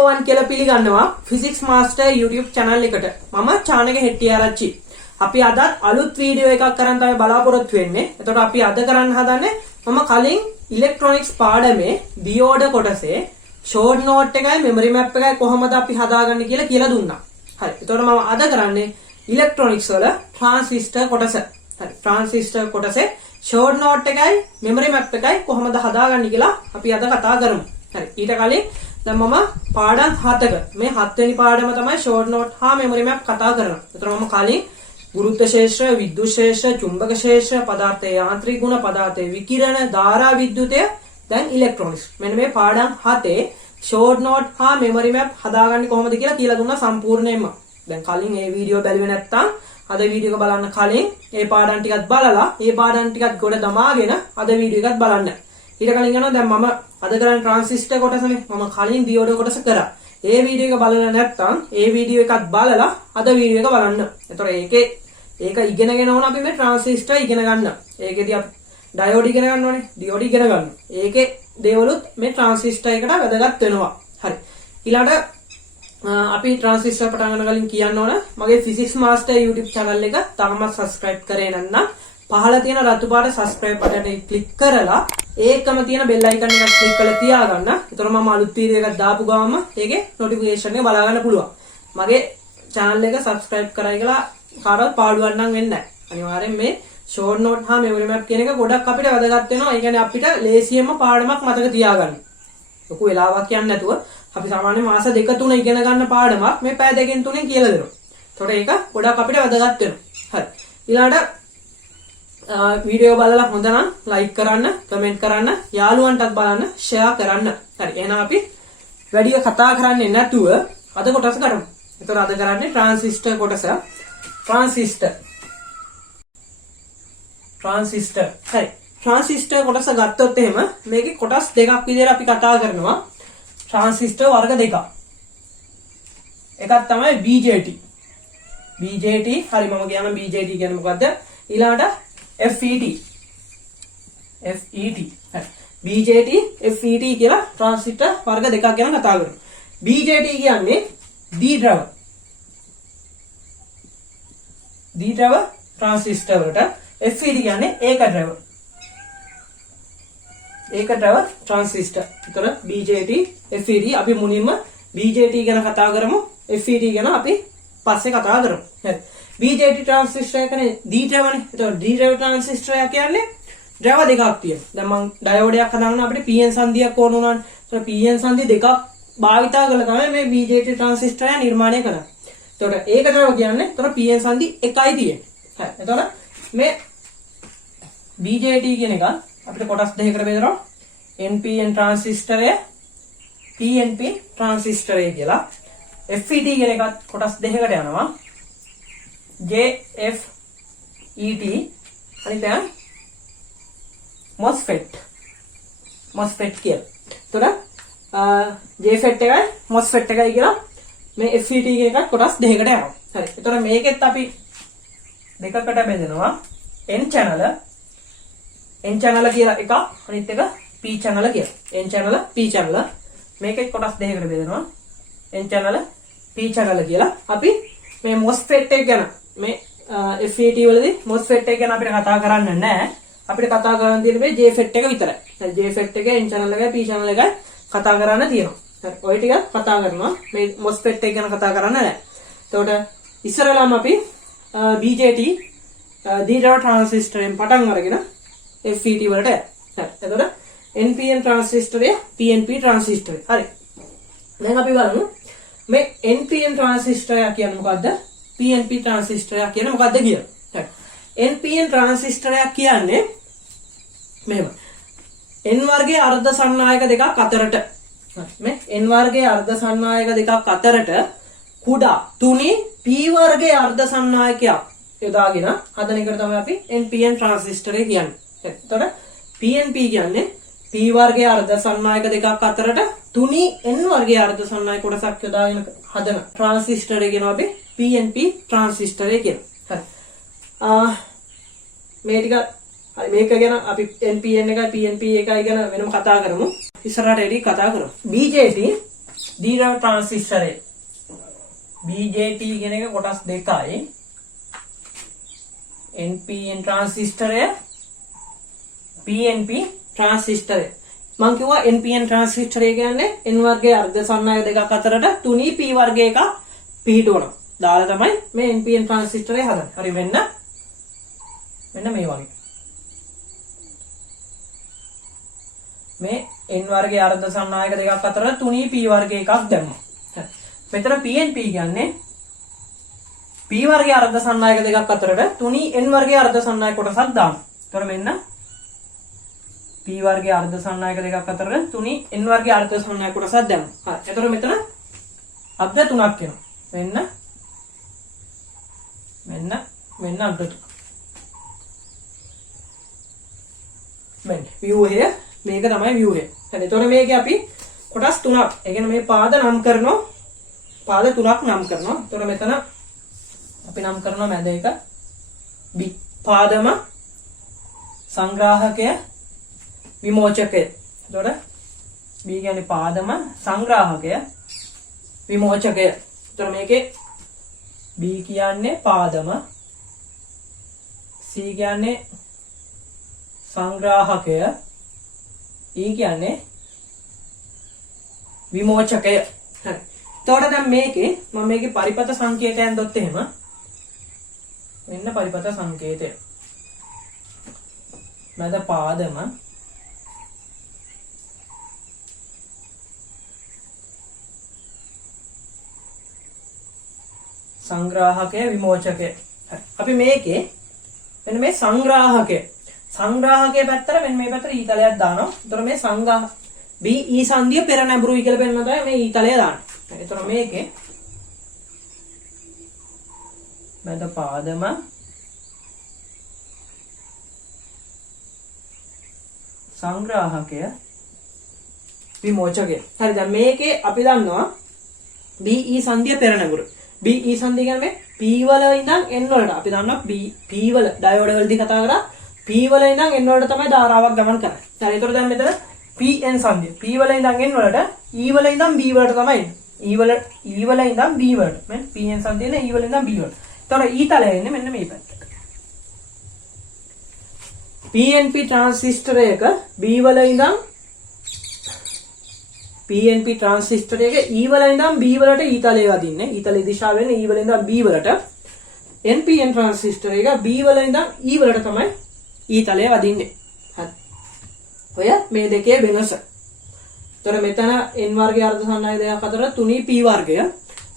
අයිබෝවන් කියලා පිළිගන්නවා ෆිසික්ස් මාස්ටර් YouTube channel එකට. මම චානක හෙට්ටිආරච්චි. අපි අදත් අලුත් වීඩියෝ එකක් කරන් තමයි බලාපොරොත්තු වෙන්නේ. එතකොට අපි අද කරන්න හදන්නේ මම කලින් ඉලෙක්ට්‍රොනික්ස් පාඩමේ දියෝඩ කොටසේ ෂෝට් නෝට් එකයි මෙමරි මැප් එකයි කොහොමද අපි හදාගන්නේ කියලා දුන්නා. හරි. එතකොට මම අද කරන්නේ ඉලෙක්ට්‍රොනික්ස් වල ට්‍රාන්සිස්ටර් කොටස. හරි. ට්‍රාන්සිස්ටර් කොටසේ ෂෝට් නෝට් එකයි මෙමරි මැප් එකයි කොහොමද හදාගන්නේ කියලා අපි අද කතා කරමු. හරි. ඊට කලින් දැන් මම පාඩම් 7ක මේ 7 වෙනි පාඩම තමයි ෂෝට් නෝට් හා මෙමරි මැප් කතා කරනවා. ඒතර මම කලින් ගුරුත්ව ක්ෂේත්‍ර, විද්‍යුත් ක්ෂේත්‍ර, චුම්බක ක්ෂේත්‍ර, පදාර්ථයේ යාන්ත්‍රික ගුණ, පදාර්ථයේ විකිරණ, ධාරා විද්‍යුතය, දැන් ඉලෙක්ට්‍රොනික්ස්. මෙන්න මේ පාඩම් 7 ෂෝට් නෝට් හා මෙමරි මැප් හදාගන්නේ කොහොමද කියලා දුන්නා සම්පූර්ණයෙන්ම. දැන් කලින් මේ වීඩියෝ බැලුවේ නැත්නම් අද වීඩියෝ එක බලන්න කලින් මේ පාඩම් ටිකත් බලලා මේ පාඩම් ටිකත් ගොඩ දමාගෙන අද වීඩියෝ එකත් බලන්න. ඊට කලින් යනවා දැන් මම අද කරන්නේ ට්‍රාන්සිස්ටර් කොටසනේ. මම කලින් දියෝඩ කොටස කරා. ඒ වීඩියෝ එක බලලා නැත්නම් ඒ වීඩියෝ එකත් බලලා අද වීඩියෝ එක බලන්න. එතකොට ඒක ඉගෙනගෙන ඕන අපි මේ ට්‍රාන්සිස්ටර් ඉගෙන ගන්න. ඒකෙදී අපි ඩයෝඩ් ඉගෙන ගන්න ඕනේ. ඩියෝඩ් ඉගෙන ගන්න. ඒකේ දේවලුත් මේ ට්‍රාන්සිස්ටර් එකට වැදගත් වෙනවා. හරි. ඊළඟට අපි ට්‍රාන්සිස්ටර් පටන් ගන්න කලින් කියන්න ඕන මගේ ෆිසික්ස් මාස්ටර් YouTube channel එක තාමත් subscribe කරේ නැත්නම් පහළ තියෙන රතු පාට subscribe button එක click කරලා ඒකම තියෙන bell icon එකක් click කරලා තියාගන්න. ඒතර මම අලුත් වීඩියෝ එකක් දාපු ගමන් ඒකේ notification එක බලා ගන්න පුළුවන්. මගේ channel එක subscribe කරයි කියලා කාටවත් පාඩුවක් නම් වෙන්නේ නැහැ. අනිවාර්යෙන් මේ short note හා memory map කියන එක ගොඩක් අපිට වැදගත් වෙනවා. ඒ කියන්නේ අපිට ලේසියෙන්ම පාඩමක් මතක තියාගන්න. ලොකු වෙලාවක් යන්නේ නැතුව අපි සාමාන්‍ය මාස 2-3 ඉගෙන ගන්න පාඩමක් මේ පැය 2-3 කියලා දෙනවා. ඒතකොට ඒක ගොඩක් අපිට වැදගත් වෙනවා. හරි. ඊළඟට වීඩියෝ බලලා හොඳ නම් ලයික් කරන්න, කමෙන්ට් කරන්න, යාළුවන්ටත් බලන්න, ෂෙයා කරන්න. හරි. එහෙනම් අපි වැඩි කතා කරන්නේ නැතුව අද කොටස කරමු. ඒතකොට අද කරන්නේ ට්‍රාන්සිස්ටර් කොටස. ට්‍රාන්සිස්ටර්. හරි. ට්‍රාන්සිස්ටර් කොටස ගත්තොත් එහෙම මේකේ කොටස් දෙකක් විදිහට අපි කතා කරනවා. ට්‍රාන්සිස්ටර් වර්ග දෙකක්. එකක් තමයි BJT. හරි මම කියන BJT කියන්නේ මොකද්ද? ඊළඟට FET. හරි. BJT, FET කියලා ට්‍රාන්සිස්ටර් වර්ග දෙකක් ගැන කතා කරමු. BJT කියන්නේ ද්විද්‍රව ට්‍රාන්සිස්ටර් වලට, FET කියන්නේ ඒකද්‍රව ට්‍රාන්සිස්ටර්. ඒතර BJT, FET අපි මුලින්ම BJT ගැන කතා කරමු. FET ගැන අපි පස්සේ කතා කරමු. හරි. BJT ට්‍රාන්සිස්ටර් කියන්නේ ද්විද්‍රවනේ. ඒතර ද්විද්‍රව ට්‍රාන්සිස්ටර් කියන්නේ ද්‍රව දෙකක් තියෙනවා. දැන් මම ඩයෝඩයක් හදාගන්න අපිට PN සංදියක් ඕන උනානේ. ඒතර PN සංදි දෙකක් භාවිතා කරලා තමයි මේ BJT ට්‍රාන්සිස්ටර් නිර්මාණය කරන්නේ. ඒතකොට ඒකද්‍රව කියන්නේ ඒතර PN සංදි එකයි තියෙන්නේ. හරි. ඒතකොට මේ BJT කියන එක අපිට කොටස් දෙකකට බෙදනවා. NPN ට්‍රාන්සිස්ටරය, PNP ට්‍රාන්සිස්ටරය කියලා. FET කියන එකත් කොටස් දෙකකට යනවා. JFET අනිත් එක MOSFET කියලා. එතකොට JFET එකයි MOSFET එකයි කියලා මේ FET කියන එකත් කොටස් දෙකකට යනවා. හරි. එතකොට මේකෙත් අපි දෙකකට බෙදනවා. N channel කියලා එකක්, අනිත් එක P channel කියලා. N channel, P channel. මේකෙත් කොටස් දෙකකට බෙදනවා. N channel, P channel කියලා. අපි මේ MOSFET එක ගැන මේ FET වලදී MOSFET එක ගැන අපිට කතා කරන්න නැහැ. අපිට කතා කරන්න තියෙන්නේ මේ JFET එක විතරයි. දැන් JFET එක, N channel එකයි, P channel එකයි කතා කරන්න තියෙනවා. හරි. ඔය ටික කතා කරනවා. මේ MOSFET එක ගැන කතා කරන්න නැහැ. එතකොට ඉස්සරලාම අපි BJT ද්විද්‍රව ට්‍රාන්සිස්ටරෙන් පටන් අරගෙන FET වලට යනවා. හරි. එතකොට NPN ට්‍රාන්සිස්ටරය, PNP ට්‍රාන්සිස්ටරය. හරි. දැන් අපි බලමු මේ NPN ට්‍රාන්සිස්ටරය කියන්නේ මොකද්ද? PNP ට්‍රාන්සිස්ටරය කියන්නේ මොකද්ද කියලා. හරි. NPN ට්‍රාන්සිස්ටරය කියන්නේ මෙහෙම. N වර්ගයේ අර්ධ සන්නායක දෙකක් අතරට. හරි. මේ N වර්ගයේ අර්ධ සන්නායක දෙකක් අතරට කුඩා තුනි P වර්ගයේ අර්ධ සන්නායකයක් යොදාගෙන හදන එකට තමයි අපි NPN ට්‍රාන්සිස්ටරය කියන්නේ. එතකොට PNP කියන්නේ P වර්ගයේ අර්ධ සන්නායක දෙකක් අතරට තුනි N වර්ගයේ අර්ධ සන්නායක කොටසක් යොදාගෙන හදන ට්‍රාන්සිස්ටරය කියනවා අපි PNP ට්‍රාන්සිස්ටරය කියලා. හරි. මේ ටික මේක ගැන අපි NPN එකයි PNP එකයි ගැන වෙනම කතා කරමු. ඉස්සරහට එඩි කතා කරමු. BJT දීර්ඝ ට්‍රාන්සිස්ටරේ BJT කියන එක කොටස් දෙකයි. NPN ට්‍රාන්සිස්ටරය PNP ට්‍රාන්සිස්ටරය. මම කිව්වා NPN ට්‍රාන්සිස්ටරය කියන්නේ N වර්ගයේ අර්ධ සන්නායක දෙකක් අතරට තුනී P වර්ගයේ එකක් පිහිටවනවා. දාලා තමයි මේ NPN ට්‍රාන්සිස්ටරය හදන්නේ. හරි මෙන්න මේ වගේ. මේ N වර්ගයේ අර්ධ සන්නායක දෙකක් අතරට තුනී P වර්ගයේ එකක් දැම්මා. මෙතන PNP කියන්නේ P වර්ගයේ අර්ධ සන්නායක දෙකක් අතරට තුනී N වර්ගයේ අර්ධ සන්නායක කොටසක් දානවා. ඒතර මෙන්න P වර්ගයේ අර්ධ සන්නායක දෙකක් අතරට තුනී N වර්ගයේ අර්ධ සන්නායක කොටසක් දැම්මා. හරි. ඒතර මෙතන අර්ධ තුනක් එනවා. මෙන්න අර්ධ තුන. මෙන්න view එක මේක තමයි view එක. හරි. ඒතර මේකේ අපි කොටස් තුනක්. ඒ කියන්නේ මේ පාද නම් කරනවා. පාද තුනක් නම් කරනවා. ඒතර මෙතන අපි නම් කරනවා මැද එක B පාදම සංග්‍රාහකය විමෝචකය. එතකොට B කියන්නේ පාදම සංග්‍රාහකය විමෝචකය. එතකොට මේකේ B කියන්නේ පාදම C කියන්නේ සංග්‍රාහකය E කියන්නේ විමෝචකය. හරි. එතකොට දැන් මේකේ මම මේකේ පරිපත සංකේතයන් දොත් එහෙම මෙන්න පරිපත සංකේතය. මැද පාදම සංග්‍රාහකය විමෝචකය. හරි. අපි මේකේ මෙන්න මේ සංග්‍රාහකය පැත්තට මෙන්න මේ පැත්තට E තලයක් දානවා. එතකොට මේ සංග්‍රහ B E සංදිය පෙර නැඹුරුයි කියලා පෙන්නන තමයි මේ E තලය දාන්නේ. එතකොට මේකේ මැද පාදම සංග්‍රාහකය විමෝචකය. හරි. දැන් මේකේ අපි දන්නවා BE සංදිය පෙර නැඹුරු. BE සංදිය කියන්නේ මේ P වල ඉඳන් N වලට. අපි දන්නවා P වල ඩයෝඩ් වලදී කතා කරා P වල ඉඳන් N වලට තමයි ධාරාවක් ගමන් කරන්නේ. හරි. ඒතකොට දැන් මෙතන PN සංදිය P වල ඉඳන් N වලට E වල ඉඳන් B වලට තමයි එන්නේ. E වල ඉඳන් B වලට. මේ PN සංදිය නේ E වල ඉඳන් B වලට. එතකොට E තලය එන්නේ මෙන්න මේ පැත්තට. PNP ට්‍රාන්සිස්ටරයක B වල ඉඳන් PNP ට්‍රාන්සිස්ටරයක E වල ඉඳන් B වලට E තලය වදින්නේ. E තලයේ දිශාව වෙන්නේ E වල ඉඳන් B වලට. NPN ට්‍රාන්සිස්ටරයක B වල ඉඳන් E වලට තමයි E තලය වදින්නේ. හරි. ඔය මේ දෙකේ වෙනස. එතකොට මෙතන N වර්ගයේ අර්ධ සන්නායක දෙකක් අතර තුනී P වර්ගය.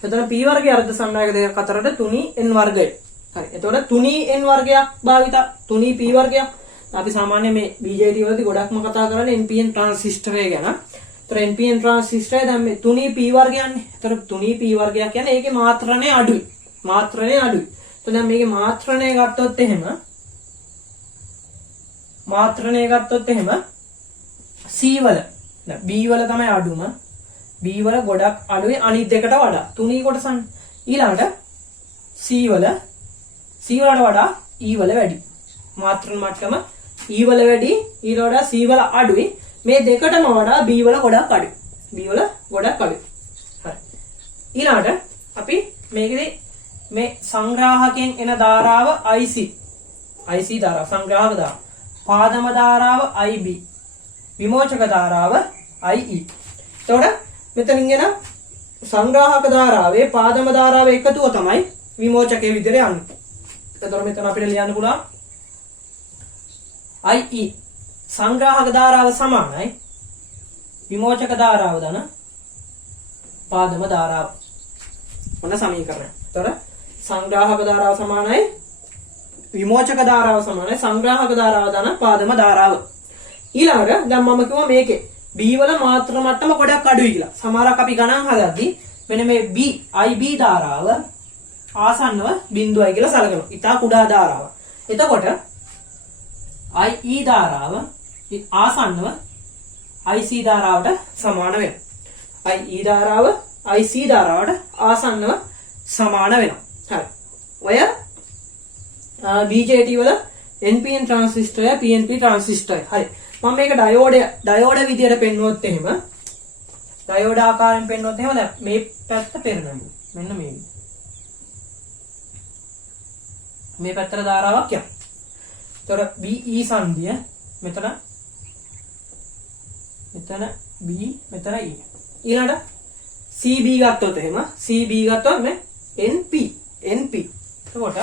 මෙතන P වර්ගයේ අර්ධ සන්නායක දෙකක් අතරට තුනී N වර්ගය. හරි. එතකොට තුනී N වර්ගයක් භාවිත තුනී P වර්ගයක්. අපි සාමාන්‍ය මේ BJT වලදී ගොඩක්ම කතා කරන්නේ NPN ට්‍රාන්සිස්ටරය ගැන. ඒතර NPN ට්‍රාන්සිස්ටරය දැන් මේ තුනී P වර්ගයන්නේ. ඒතර තුනී P වර්ගයක් කියන්නේ ඒකේ මාත්‍රණය අඩුයි. එතකොට දැන් මේකේ මාත්‍රණය ගත්තොත් එහෙම C වල දැන් B වල තමයි අඩුම. B වල ගොඩක් අඩුයි අනිත් දෙකට වඩා. තුනී කොටසන්නේ. ඊළඟට C වලට වඩා E වල වැඩි. මාත්‍රණ මට්ටම E වල වැඩි ඊට වඩා C වල අඩුයි. මේ දෙකටම වඩා B වල ගොඩක් අඩුයි. හරි. ඊළඟට අපි මේකෙදි මේ සංග්‍රාහකයෙන් එන ධාරාව IC ධාරාව සංග්‍රාහක ධාරාව. පාදම ධාරාව IB. විමෝචක ධාරාව IE. එතකොට මෙතනින් එන සංග්‍රාහක ධාරාවේ පාදම ධාරාවේ එකතුව තමයි විමෝචකයේ විදිහට යන්නේ. එතකොට මෙතන අපිට ලියන්න පුළුවන් IE සංග්‍රාහක ධාරාව සමානයි විමෝචක ධාරාව දන පාදම ධාරාව. ඔන්න සමීකරණය. එතකොට සංග්‍රාහක ධාරාව සමානයි විමෝචක ධාරාව සමානයි සංග්‍රාහක ධාරාව දන පාදම ධාරාව. ඊළඟට දැන් මම කිව්වා මේකේ B වල මාත්‍ර මට්ටම ගොඩක් අඩුයි කියලා. සමහරක් අපි ගණන් හදද්දී මෙන්න මේ IB ධාරාව ආසන්නව බිඳුවයි කියලා සලකනවා. ඉතා කුඩා ධාරාවක්. එතකොට IE ධාරාව ආසන්නව IC ධාරාවට සමාන වෙනවා. IE ධාරාව IC ධාරාවට ආසන්නව සමාන වෙනවා. හරි. ඔය BJT වල NPN ඩයෝඩ් ආකාරයෙන් පෙන්වුවොත් එහෙම දැන් මේ පැත්ත පෙරනැඹුරු. මෙන්න මේ විදිහට. මේ පැත්තට ධාරාවක් යනවා. ඒතර BE සංදිය මෙතන B මෙතන E. ඊළඟට CB ගත්තොත් එහෙම CB ගත්තොත් මේ NP. එතකොට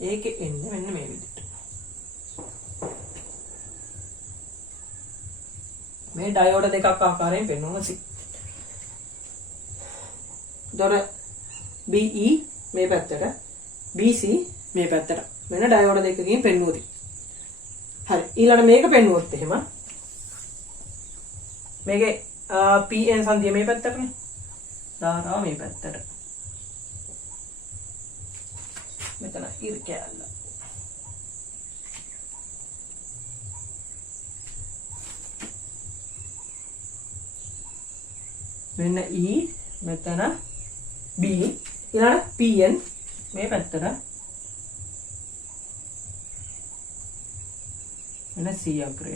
ඒකේ එන්නේ මෙන්න මේ විදිහට. මේ ඩයෝඩ දෙකක් ආකාරයෙන් පෙන්වනවා C. දොර BE මේ පැත්තට BC මේ පැත්තට වෙන ඩයෝඩ දෙකකින් පෙන්වුවොත්. හරි ඊළඟ මේක පෙන්වුවොත් එහෙම මේකේ PN සංදිය මේ පැත්තටනේ. ධාරාව මේ පැත්තට. මෙතන ඉර කැල්ල. මෙන්න E මෙතන B ඊළඟ PN මේ පැත්තට මෙන්න C අග්‍රය.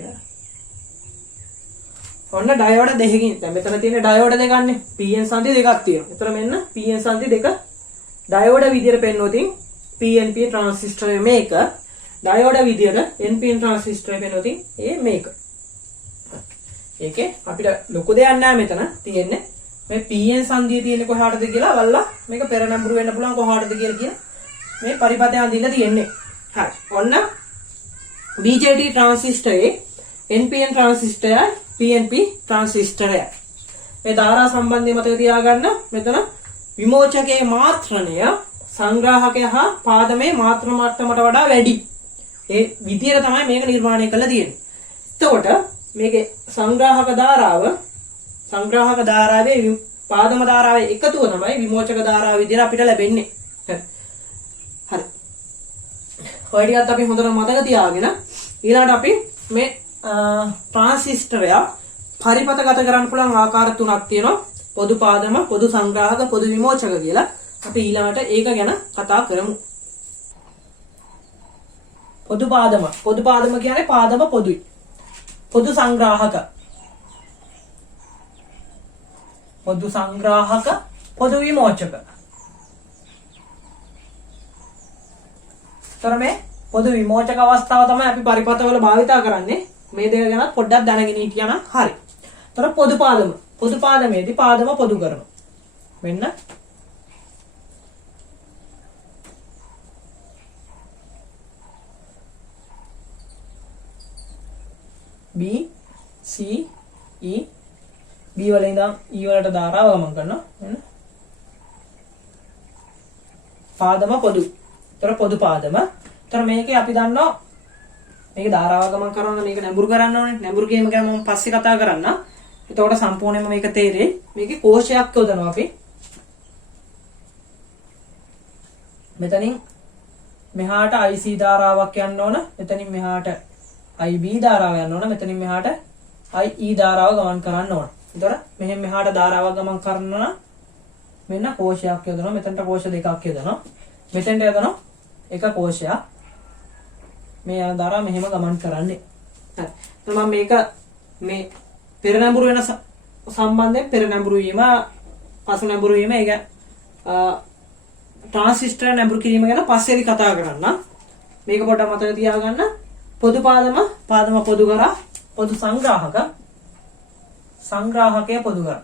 ඔන්න ඩයෝඩ දෙකකින් දැන් මෙතන තියෙන ඩයෝඩ දෙකන්නේ PN සංදි දෙකක් තියෙනවා. ඒතර මෙන්න PN සංදි දෙක ඩයෝඩ විදියට පෙන්වුවොත් PNP ट्रांजिस्टर මේක ඩයෝඩ විදියට NPN ट्रांजिस्टर පෙන්වුවොත් මේක. ඒකේ අපිට ලොකු දෙයක් නැහැ මෙතන තියෙන්නේ. මේ PN සංදිය තියෙන්නේ කොහාටද කියලා බලලා මේක පෙරනඹුරු වෙන්න පුළුවන් කොහාටද කියලා කියන මේ පරිපතය අඳින්න තියෙන්නේ. හරි. ඔන්න BJT ट्रांजिस्टරේ NPN ट्रांजिस्टරය PNP ट्रांजिस्टरය. මේ ධාරා සම්බන්ධය මතක තියාගන්න. මෙතන විමෝචකයේ මාත්‍රණය සංග්‍රාහකය හා පාදමේ මාත්‍ර මට්ටමට වඩා වැඩි. ඒ විදියට තමයි මේක නිර්මාණය කරලා තියෙන්නේ. එතකොට මේකේ සංග්‍රාහක ධාරාවේ පාදම ධාරාවේ එකතුව තමයි විමෝචක ධාරාව විදියට අපිට ලැබෙන්නේ. හරි. ඔය ටිකත් අපි හොඳට මතක තියාගෙන ඊළඟට අපි මේ ट्रांजिस्टरය පරිපතගත කරන්න පුළුවන් ආකාර තුනක් තියෙනවා. පොදු පාදම, පොදු සංග්‍රාහක, පොදු විමෝචක කියලා. අපි ඊළඟට ඒක ගැන කතා කරමු. පොදු පාදම කියන්නේ පාදම පොදුයි. පොදු සංග්‍රාහක, පොදු විමෝචක. ତර මේ පොදු විමෝචක අවස්ථාව තමයි අපි පරිපතවල භාවිතා කරන්නේ. මේ දෙක ගැන පොඩ්ඩක් දැනගෙන හිටියනම් හරි. තර පොදු පාදමේදී පාදම පොදු කරනවා. මෙන්න B C E B වල ඉඳන් E වලට ධාරාව ගමන් කරනවා. එන්න පාදම පොදු. ඒතර පොදු පාදම. ඒතර මේකේ අපි දන්නවා මේක ධාරාව ගමන් කරනවා මේක නැඹුරු කරන්න ඕනේ. නැඹුරු ගේම ගැන මම පස්සේ කතා කරන්න. එතකොට සම්පූර්ණයෙන්ම මේක තේරෙයි. මේකේ කෝෂයක් යොදනවා අපි. මෙතනින් මෙහාට IC ධාරාවක් යන්න ඕන. මෙතනින් මෙහාට IB ධාරාව යන්න ඕන. මෙතනින් මෙහාට IE ධාරාව ගමන් කරන්න ඕන. එතකොට මෙහෙන් මෙහාට ධාරාවක් ගමන් කරනවා මෙන්න කෝෂයක් යොදනවා. මෙතනට කෝෂ දෙකක් යොදනවා. මෙතෙන්ට යොදනවා එක කෝෂයක්. මේ යන ධාරාව මෙහෙම ගමන් කරන්නේ. හරි. මම මේක මේ පෙරනැඹුරු වෙන සම්බන්ධයෙන් පෙරනැඹුරු වීම, පසු නැඹුරු වීම ඒක ट्रांजिस्टर නැඹුරු කිරීම ගැන පස්සේදී කතා කරන්න. මේක පොඩ්ඩක් මතක තියාගන්න. පොදු පාදම පොදු කරා පොදු සංග්‍රාහකය පොදු කරා.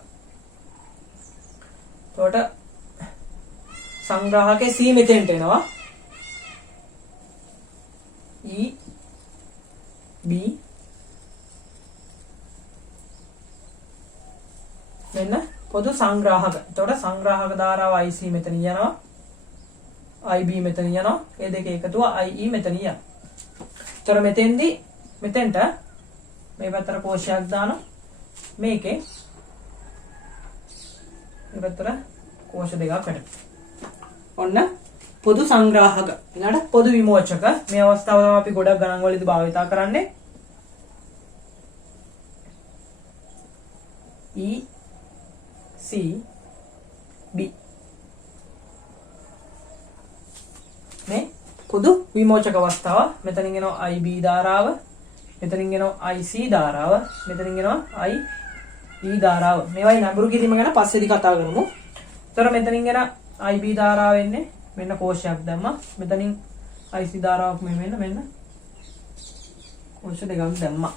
එතකොට සංග්‍රාහකයේ C මෙතෙන්ට එනවා. E B මෙන්න පොදු සංග්‍රාහක. එතකොට සංග්‍රාහක ධාරාව IC මෙතන යනවා. IB මෙතන යනවා. මේ දෙක එකතුව IE මෙතන යනවා. එතකොට මෙතෙන්දී මෙතෙන්ට මේ පැත්තට කෝෂයක් දානවා. මේකේ මේ පැත්තට කෝෂ දෙකක් වෙනවා. ඔන්න පොදු සංග්‍රාහක. ඊළඟට පොදු විමෝචක. මේ අවස්ථාව තමයි අපි ගොඩක් ගණන් වලදී භාවිතා කරන්නේ. E C B මේ පොදු විමෝචක අවස්ථාව. මෙතනින් එනවා IB ධාරාව. මෙතනින් එනවා IC ධාරාව. මෙතනින් එනවා IE ධාරාව. මේවයි නඹුරු කිරීම ගැන පස්සේදී කතා කරමු. ඒතර මෙතනින් එන IB ධාරාව එන්නේ මෙන්න කෝෂයක් දැම්මා. මෙතනින් IC ධාරාවක් මෙන්න කෝෂ දෙකක් දැම්මා.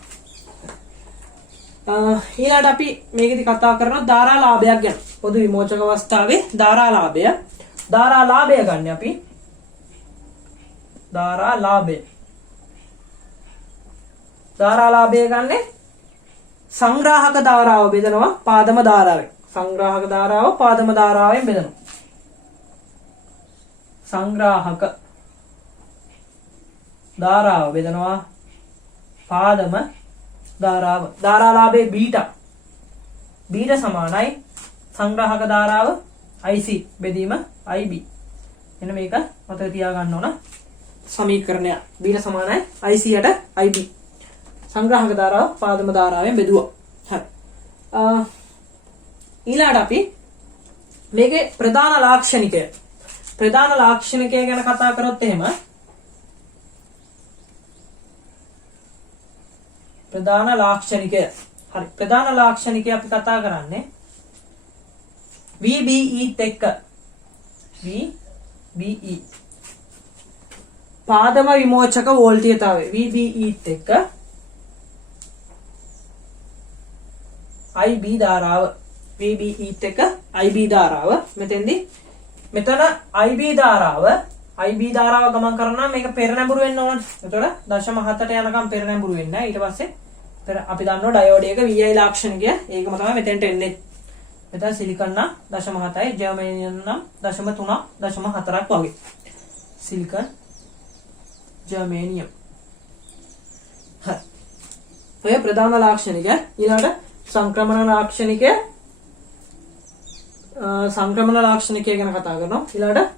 ඊළඟට අපි මේකෙදි කතා කරනවා ධාරාලාභයක් ගැන. පොදු විමෝචක අවස්ථාවේ ධාරාලාභය. ධාරාලාභය ගන්න අපි. ධාරාලාභය ගන්නේ සංග්‍රාහක ධාරාව බෙදනවා පාදම ධාරාවෙන්. සංග්‍රාහක ධාරාව පාදම ධාරාවෙන් බෙදනවා. සංග්‍රාහක ධාරාව බෙදනවා පාදම ධාරාව. ධාරාලාභයේ බීට සමානයි සංග්‍රාහක ධාරාව IC බෙදීම IB. එන්න මේක මතක තියාගන්න ඕන සමීකරණය. බීට සමානයි IC යට IB. සංග්‍රාහක ධාරාව පාදම ධාරාවෙන් බෙදුවා. හරි. ඊළඟට අපි මේකේ ප්‍රධාන ලාක්ෂණිකය ගැන කතා කරොත් එහෙම ප්‍රධාන ලාක්ෂණිකය. හරි. ප්‍රධාන ලාක්ෂණිකය අපි කතා කරන්නේ VBE එක්ක. VBE පාදම විමෝචක වෝල්ටීයතාවය. VBE එක්ක IB ධාරාව. VBE එක්ක IB ධාරාව. මෙතන IB ධාරාව ගමන් කරනවා මේක පෙරනැඹුරු වෙන්න ඕන. එතකොට 0.7ට යනකම් පෙරනැඹුරු වෙන්න. ඊට පස්සේ අපි දන්නවා ඩයෝඩ් එක VI ලාක්ෂණිකය. ඒකම තමයි මෙතෙන්ට එන්නේ. මෙතන සිලිකන් නම් 0.7යි, ජර්මේනියම් නම් 0.3ක් 0.4ක් වගේ. සිලිකන් ජර්මේනියම්. හරි. ඔය ප්‍රධාන ලාක්ෂණිකය. ඊළඟට සංක්‍රමණ ලාක්ෂණිකය ගැන කතා කරනවා. ඊළඟට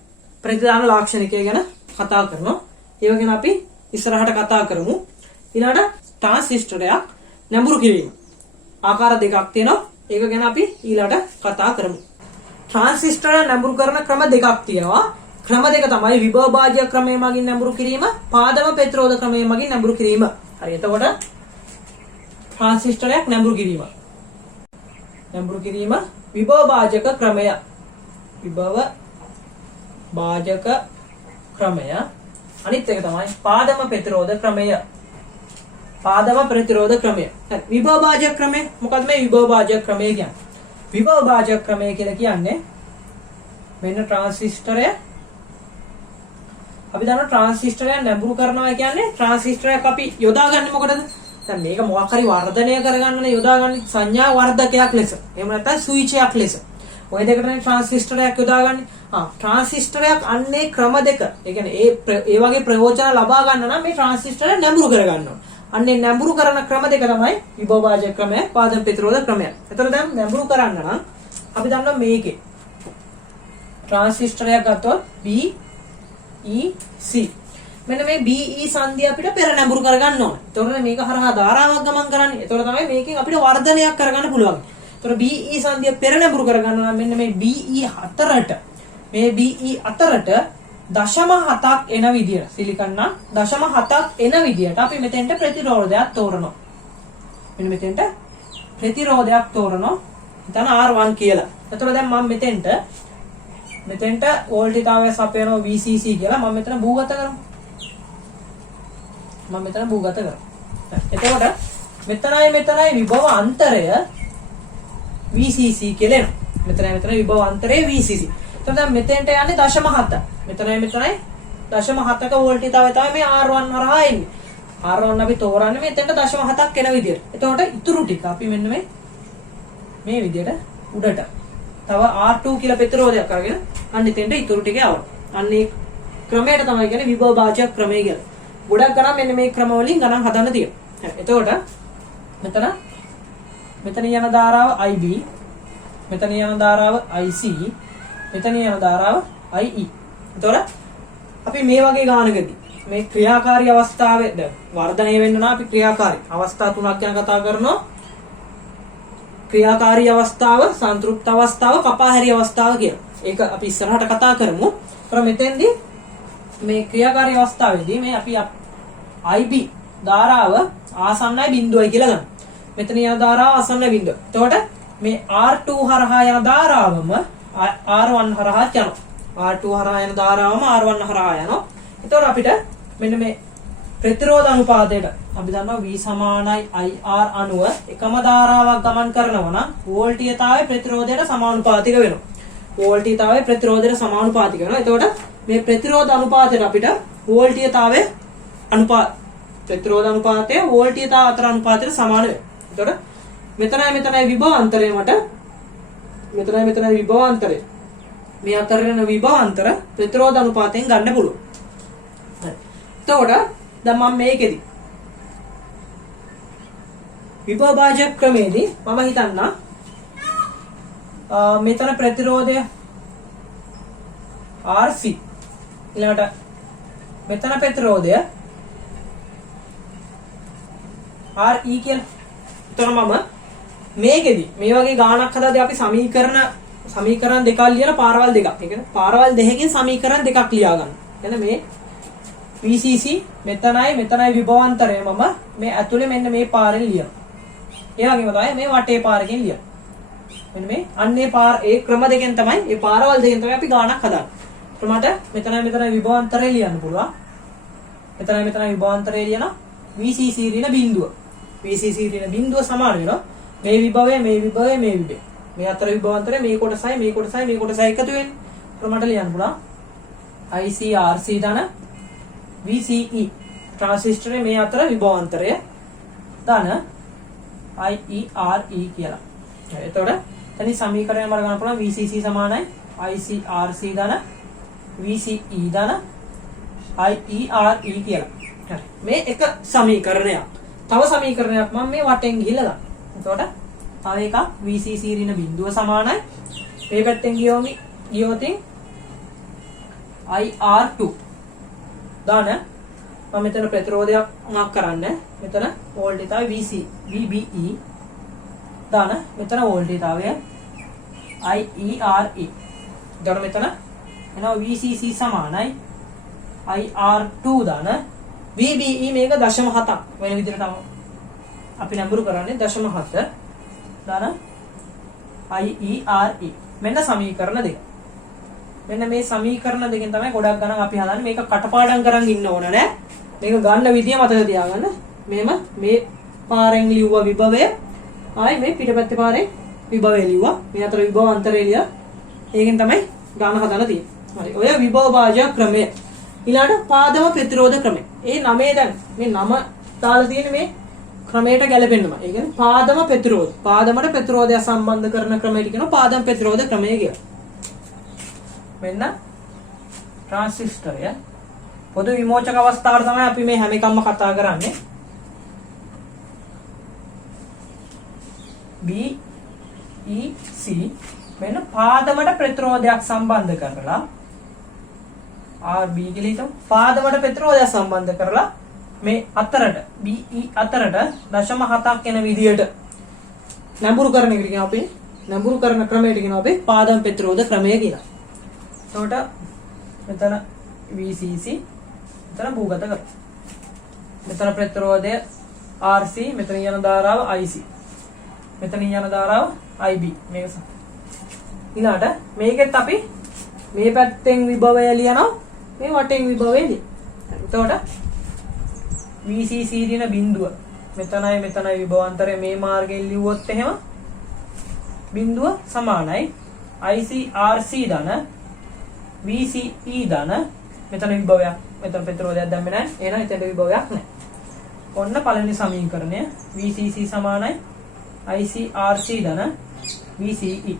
ප්‍රතිදාන ලාක්ෂණිකය ගැන කතා කරනවා. ඒව ගැන අපි ඉස්සරහට කතා කරමු. ඊළඟට ට්‍රාන්සිස්ටරයක් නැඹුරු කිරීම. ආකාර දෙකක් තියෙනවා. ඒක ගැන අපි ඊළඟට කතා කරමු. ට්‍රාන්සිස්ටරය නැඹුරු කරන ක්‍රම දෙකක් තියෙනවා. ක්‍රම දෙක තමයි විභව භාජ්‍ය ක්‍රමය මගින් නැඹුරු කිරීම, පාදම ප්‍රතිරෝධ ක්‍රමය මගින් නැඹුරු කිරීම. හරි. එතකොට ට්‍රාන්සිස්ටරයක් නැඹුරු කිරීම විභව භාජක ක්‍රමය. අනිත් එක තමයි පාදම ප්‍රතිරෝධ ක්‍රමය. හරි. විභව භාජක ක්‍රමය මොකක්ද මේ විභව භාජක ක්‍රමය කියන්නේ? විභව භාජක ක්‍රමය කියලා කියන්නේ මෙන්න ට්‍රාන්සිස්ටරය. අපි දන්නවා ට්‍රාන්සිස්ටරය නැඹුරු කරනවා කියන්නේ ට්‍රාන්සිස්ටරයක් අපි යොදාගන්නේ මොකටද? දැන් මේක මොකක් හරි වර්ධනය කරගන්නනේ යොදාගන්නේ සංඥා වර්ධකයක් ලෙස. එහෙම නැත්නම් ස්විච්යක් ලෙස. ඔය දෙකටනේ ට්‍රාන්සිස්ටරයක් යොදාගන්නේ. ට්‍රාන්සිස්ටරයක් අන්නේ ක්‍රම දෙක. ඒ කියන්නේ ඒ වගේ ප්‍රයෝජන ලබා ගන්න නම් මේ ට්‍රාන්සිස්ටරය නැඹුරු කරගන්න ඕන. අන්නේ නැඹුරු කරන ක්‍රම දෙක තමයි විභව භාජක ක්‍රමය, පාදම ප්‍රතිරෝධ ක්‍රමය. එතන දැන් නැඹුරු කරන්න නම් අපි දන්නවා මේකේ ට්‍රාන්සිස්ටරයක් ගත්තොත් BEC. මෙන්න මේ BE සංදිය අපිට පෙර නැඹුරු කරගන්න ඕන. එතකොට මේක හරහා ධාරාවක් ගමන් කරන්නේ. එතකොට තමයි මේකෙන් අපිට වර්ධනයක් කරගන්න පුළුවන්. එතකොට BE සංදිය පෙර නැඹුරු කරගන්න නම් මෙන්න මේ BE අතරට 0.7ක් එන විදියට සිලිකන් නම් 0.7ක් එන විදියට අපි මෙතෙන්ට ප්‍රතිරෝධයක් තෝරනවා. මෙන්න මෙතෙන්ට ප්‍රතිරෝධයක් තෝරනවා. එතන R1 කියලා. එතකොට දැන් මම මෙතෙන්ට වෝල්ටීයතාවය සපයනවා VCC කියලා මම මෙතන භූගත කරනවා. එතකොට මෙතනයි විභව අන්තරය VCC කියලා එනවා. මෙතන විභව අන්තරය VCC. එතකොට දැන් මෙතෙන්ට යන්නේ 0.7. මෙතනයි 0.7ක වෝල්ටීයතාවය තමයි මේ R1 හරහා එන්නේ. R1 අපි තෝරන්නේ මෙතෙන්ට 0.7ක් එන විදියට. එතකොට ඉතුරු ටික අපි මෙන්න මේ විදියට උඩට තව R2 කියලා ප්‍රතිරෝධයක් අරගෙන අන්න එතෙන්ට ඉතුරු ටික යවනවා. අන්න ඒ ක්‍රමයට තමයි කියන්නේ විභව භාජක ක්‍රමය කියලා. ගොඩක් ගණන් මෙන්න මේ ක්‍රම වලින් ගණන් හදන්න තියෙනවා. එතකොට මෙතන යන ධාරාව IB, මෙතන යන ධාරාව IC, මෙතන යන ධාරාව IE. එතකොට අපි මේ වගේ ගානකදී මේ ක්‍රියාකාරී අවස්ථාවේ වර්ධනය වෙන්න නම් අපි ක්‍රියාකාරී අවස්ථා තුනක් ගැන කතා කරනවා. ක්‍රියාකාරී අවස්ථාව, සන්තුෂ්ඨ අවස්ථාව, කපාහැරි අවස්ථාව කියලා. ඒක අපි ඉස්සරහට කතා කරමු. මෙතෙන්දී මේ ක්‍රියාකාරී අවස්ථාවේදී මේ අපි IB ධාරාව ආසන්නයි බිඳුවයි කියලා ගන්න. මෙතන යන ධාරාව ආසන්නයි බිඳුව. එතකොට මේ R2 හරහා යන ධාරාවම R1 හරහා යනවා. R2 හරහා යන ධාරාවම R1 හරහා යනවා. එතකොට අපිට මෙන්න මේ ප්‍රතිරෝධ අනුපාතයට අපි දන්නවා V සමානයි IR අණුව එකම ධාරාවක් ගමන් කරනවා නම් වෝල්ටීයතාවය ප්‍රතිරෝධයට සමානුපාතික වෙනවා. වෝල්ටීයතාවය ප්‍රතිරෝධයට සමානුපාතික වෙනවා. එතකොට මේ ප්‍රතිරෝධ අනුපාතයට අපිට වෝල්ටීයතාවය ප්‍රතිරෝධ අනුපාතය වෝල්ටීයතාව අතර අනුපාතයට සමාන වෙනවා. එතකොට මෙතනයි විභවාන්තරය මෙතනයි විභවාන්තරය. මේ අතර යන විභවාන්තර ප්‍රතිරෝධ අනුපාතයෙන් ගන්න පුළුවන්. හරි. එතකොට දැන් මම මේකෙදි විභව භාජක ක්‍රමයේදී මම හිතන්න මෙතන ප්‍රතිරෝධය RC ඊළඟට මෙතන ප්‍රතිරෝධය RE කියලා. එතන මම මේකෙදි මේ වගේ ගාණක් හදාදී අපි සමීකරණ දෙකක් ලියලා පාරවල් දෙකක්. ඒ කියන්නේ පාරවල් දෙකකින් සමීකරණ දෙකක් ලියා ගන්න. එතන මේ VCC මෙතනයි විභවාන්තරය මම මේ ඇතුලේ මෙන්න මේ පාරෙන් ලියනවා. ඒ වගේම තමයි මේ වටේ පාරකින් ලියනවා. මෙන්න මේ අන්නේ පාර ඒ ක්‍රම දෙකෙන් තමයි මේ පාරවල් දෙකෙන් තමයි අපි ගාණක් හදාන්නේ. මට මෙතනයි විභවාන්තරය ලියන්න පුළුවන්. මෙතනයි විභවාන්තරය ලියන VCC ඍණ බිඳුව. VCC ඍණ බිඳුව සමාන වෙනවා මේ විභවය. මේ අතර විභවාන්තරය මේ කොටසයි එකතු වෙන්නේ. මට ලියන්න පුළුවන් ICRC ධන VCE ට්‍රාන්සිස්ටරේ මේ අතර විභවාන්තරය ධන IERE කියලා. එතකොට එතන සමීකරණය මම ගන්න පුළුවන් VCC සමානයි ICRC ධන VCE ධන IERE කියලා. හරි. මේ එක සමීකරණයක්. තව සමීකරණයක් මම මේ වටෙන් ගිහිල්ලා දාන්න. එතකොට තව එකක් VCC ඍණ බිඳුව සමානයි මේ පැත්තෙන් ගියොතින් IR2 දාන මම මෙතන ප්‍රතිරෝධයක් උනක් කරන්න. මෙතන වෝල්ටේජය VBE දාන මෙතන වෝල්ටේජය IERE. ඊට මෙතන එනවා VCC සමානයි IR2 දාන VBE මේක 0.7ක් වෙන විදිහට තමයි අපි නඹුරු කරන්නේ 0.7 දාන IERE. මෙන්න සමීකරණ දෙක. මෙන්න මේ සමීකරණ දෙකෙන් තමයි ගොඩක් ගණන් අපි හදන්නේ. මේක කටපාඩම් කරන් ඉන්න ඕන නෑ. මේක ගන්න විදිය මතක තියාගන්න. මෙහෙම මේ පාරෙන් ලිව්වා විභවය. ආයි මේ පිටපැත්තේ පාරෙන් විභවය ලිව්වා. මේ අතර විභව අන්තරය ලියලා ඒකෙන් තමයි ගණන හදන්න තියෙන්නේ. හරි. ඔය විභව භාජක ක්‍රමය. ඊළඟට පාදම ප්‍රතිරෝධ ක්‍රමය. ඒ නමේ දැන් මේ නම දාලා තියෙන්නේ මේ ක්‍රමයට ගැලපෙන්නම. ඒ කියන්නේ පාදම ප්‍රතිරෝධ. පාදමට ප්‍රතිරෝධය සම්බන්ධ කරන ක්‍රමයට කියනවා පාදම ප්‍රතිරෝධ ක්‍රමය කියලා. මෙන්න ට්‍රාන්සිස්ටරය පොදු විමෝචක අවස්ථාවට තමයි අපි මේ හැම එකක්ම කතා කරන්නේ. BEC මෙන්න පාදමට ප්‍රතිරෝධයක් සම්බන්ධ කරලා RB කියලා හිතමු. පාදමට ප්‍රතිරෝධයක් සම්බන්ධ කරලා මේ අතරට BE අතරට 0.7ක් එන විදියට නඹුරු කරන එකට කියනවා අපි නඹුරු කරන ක්‍රමයට කියනවා අපි පාදම ප්‍රතිරෝධ ක්‍රමය කියලා. එතකොට මෙතන VCC මෙතන භූගත කරා. මෙතන ප්‍රතිරෝධය RC මෙතන යන ධාරාව IC. මෙතන යන ධාරාව IB. මේක ඊළාට මේකෙත් අපි මේ පැත්තෙන් විභවය ලියනවා මේ වටෙන් විභවය ලියනවා. එතකොට VCC ඍණ බිඳුව මෙතනයි විභවාන්තරය මේ මාර්ගයෙන් ලිව්වොත් එහෙම බිඳුව සමානයි ICRC ධන VCE ධන මෙතන විභවයක් මෙතන ප්‍රතිරෝධයක් දැම්මේ නැහැ. එහෙනම් එතන විභවයක් නැහැ. ඔන්න පළවෙනි සමීකරණය VCC සමානයි ICRC ධන VCE.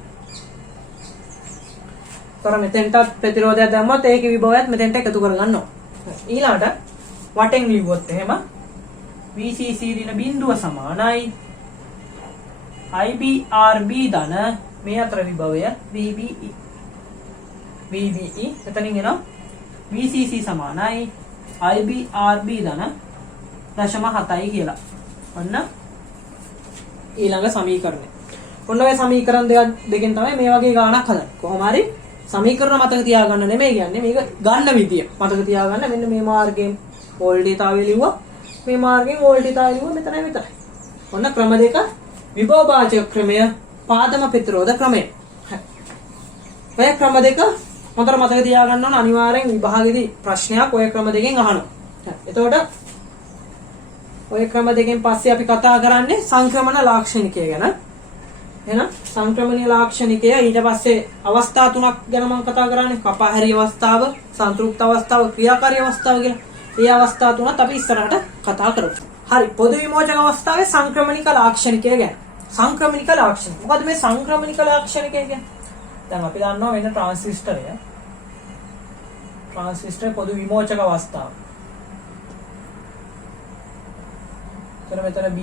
තොර මෙතෙන්ට ප්‍රතිරෝධයක් දැම්මොත් ඒකේ විභවයත් මෙතෙන්ට එකතු කරගන්න ඕන. ඊළාට වටෙන් ලිව්වොත් එහෙම VCC ඍණ බිඳුව සමානයි IBRB ධන මේ අතර විභවය VBE. එතනින් එනවා VCC සමානයි IBRB ධන 0.7යි කියලා. ඔන්න ඊළඟ සමීකරණය. ඔන්න ඔය සමීකරණ දෙකෙන් තමයි මේ වගේ ගාණක් හදන්නේ. කොහොම හරි සමීකරණ මතක තියාගන්න නෙමෙයි කියන්නේ මේක ගන්න විදිය. මතක තියාගන්න මෙන්න මේ මාර්ගයෙන් වෝල්ටේජතාවය ලිව්වා. මේ මාර්ගයෙන් වෝල්ටීතාවලිය මෙතනයි විතරයි. ඔන්න ක්‍රම දෙක විභවභාජක ක්‍රමය, පාදම ප්‍රතිරෝධ ක්‍රමය. ඔය ක්‍රම දෙක හොඳට මතක තියාගන්න ඕන. අනිවාර්යෙන් විභාගෙදී ප්‍රශ්නයක් ඔය ක්‍රම දෙකෙන් අහනවා. එතකොට ඔය ක්‍රම දෙකෙන් පස්සේ අපි කතා කරන්නේ සංක්‍රමණ ලාක්ෂණිකය ගැන. එහෙනම් සංක්‍රමණීය ලාක්ෂණිකය ඊට පස්සේ අවස්ථා තුනක් ගැන මම කතා කරන්නේ. කපාහැරි අවස්ථාව, සන්තුෂ්ත අවස්ථාව, ක්‍රියාකාරී අවස්ථාව කියලා. මේ අවස්ථා තුනත් අපි ඉස්සරහට කතා කරමු. හරි. පොදු විමෝචක අවස්ථාවේ සංක්‍රමණික ලාක්ෂණිකය ගැන. සංක්‍රමණික ලක්ෂණ. මොකද මේ සංක්‍රමණික ලාක්ෂණිකය කියන්නේ? දැන් අපි දන්නවා වෙන ට්‍රාන්සිස්ටරය. ට්‍රාන්සිස්ටර් පොදු විමෝචක අවස්ථාව. මෙතන B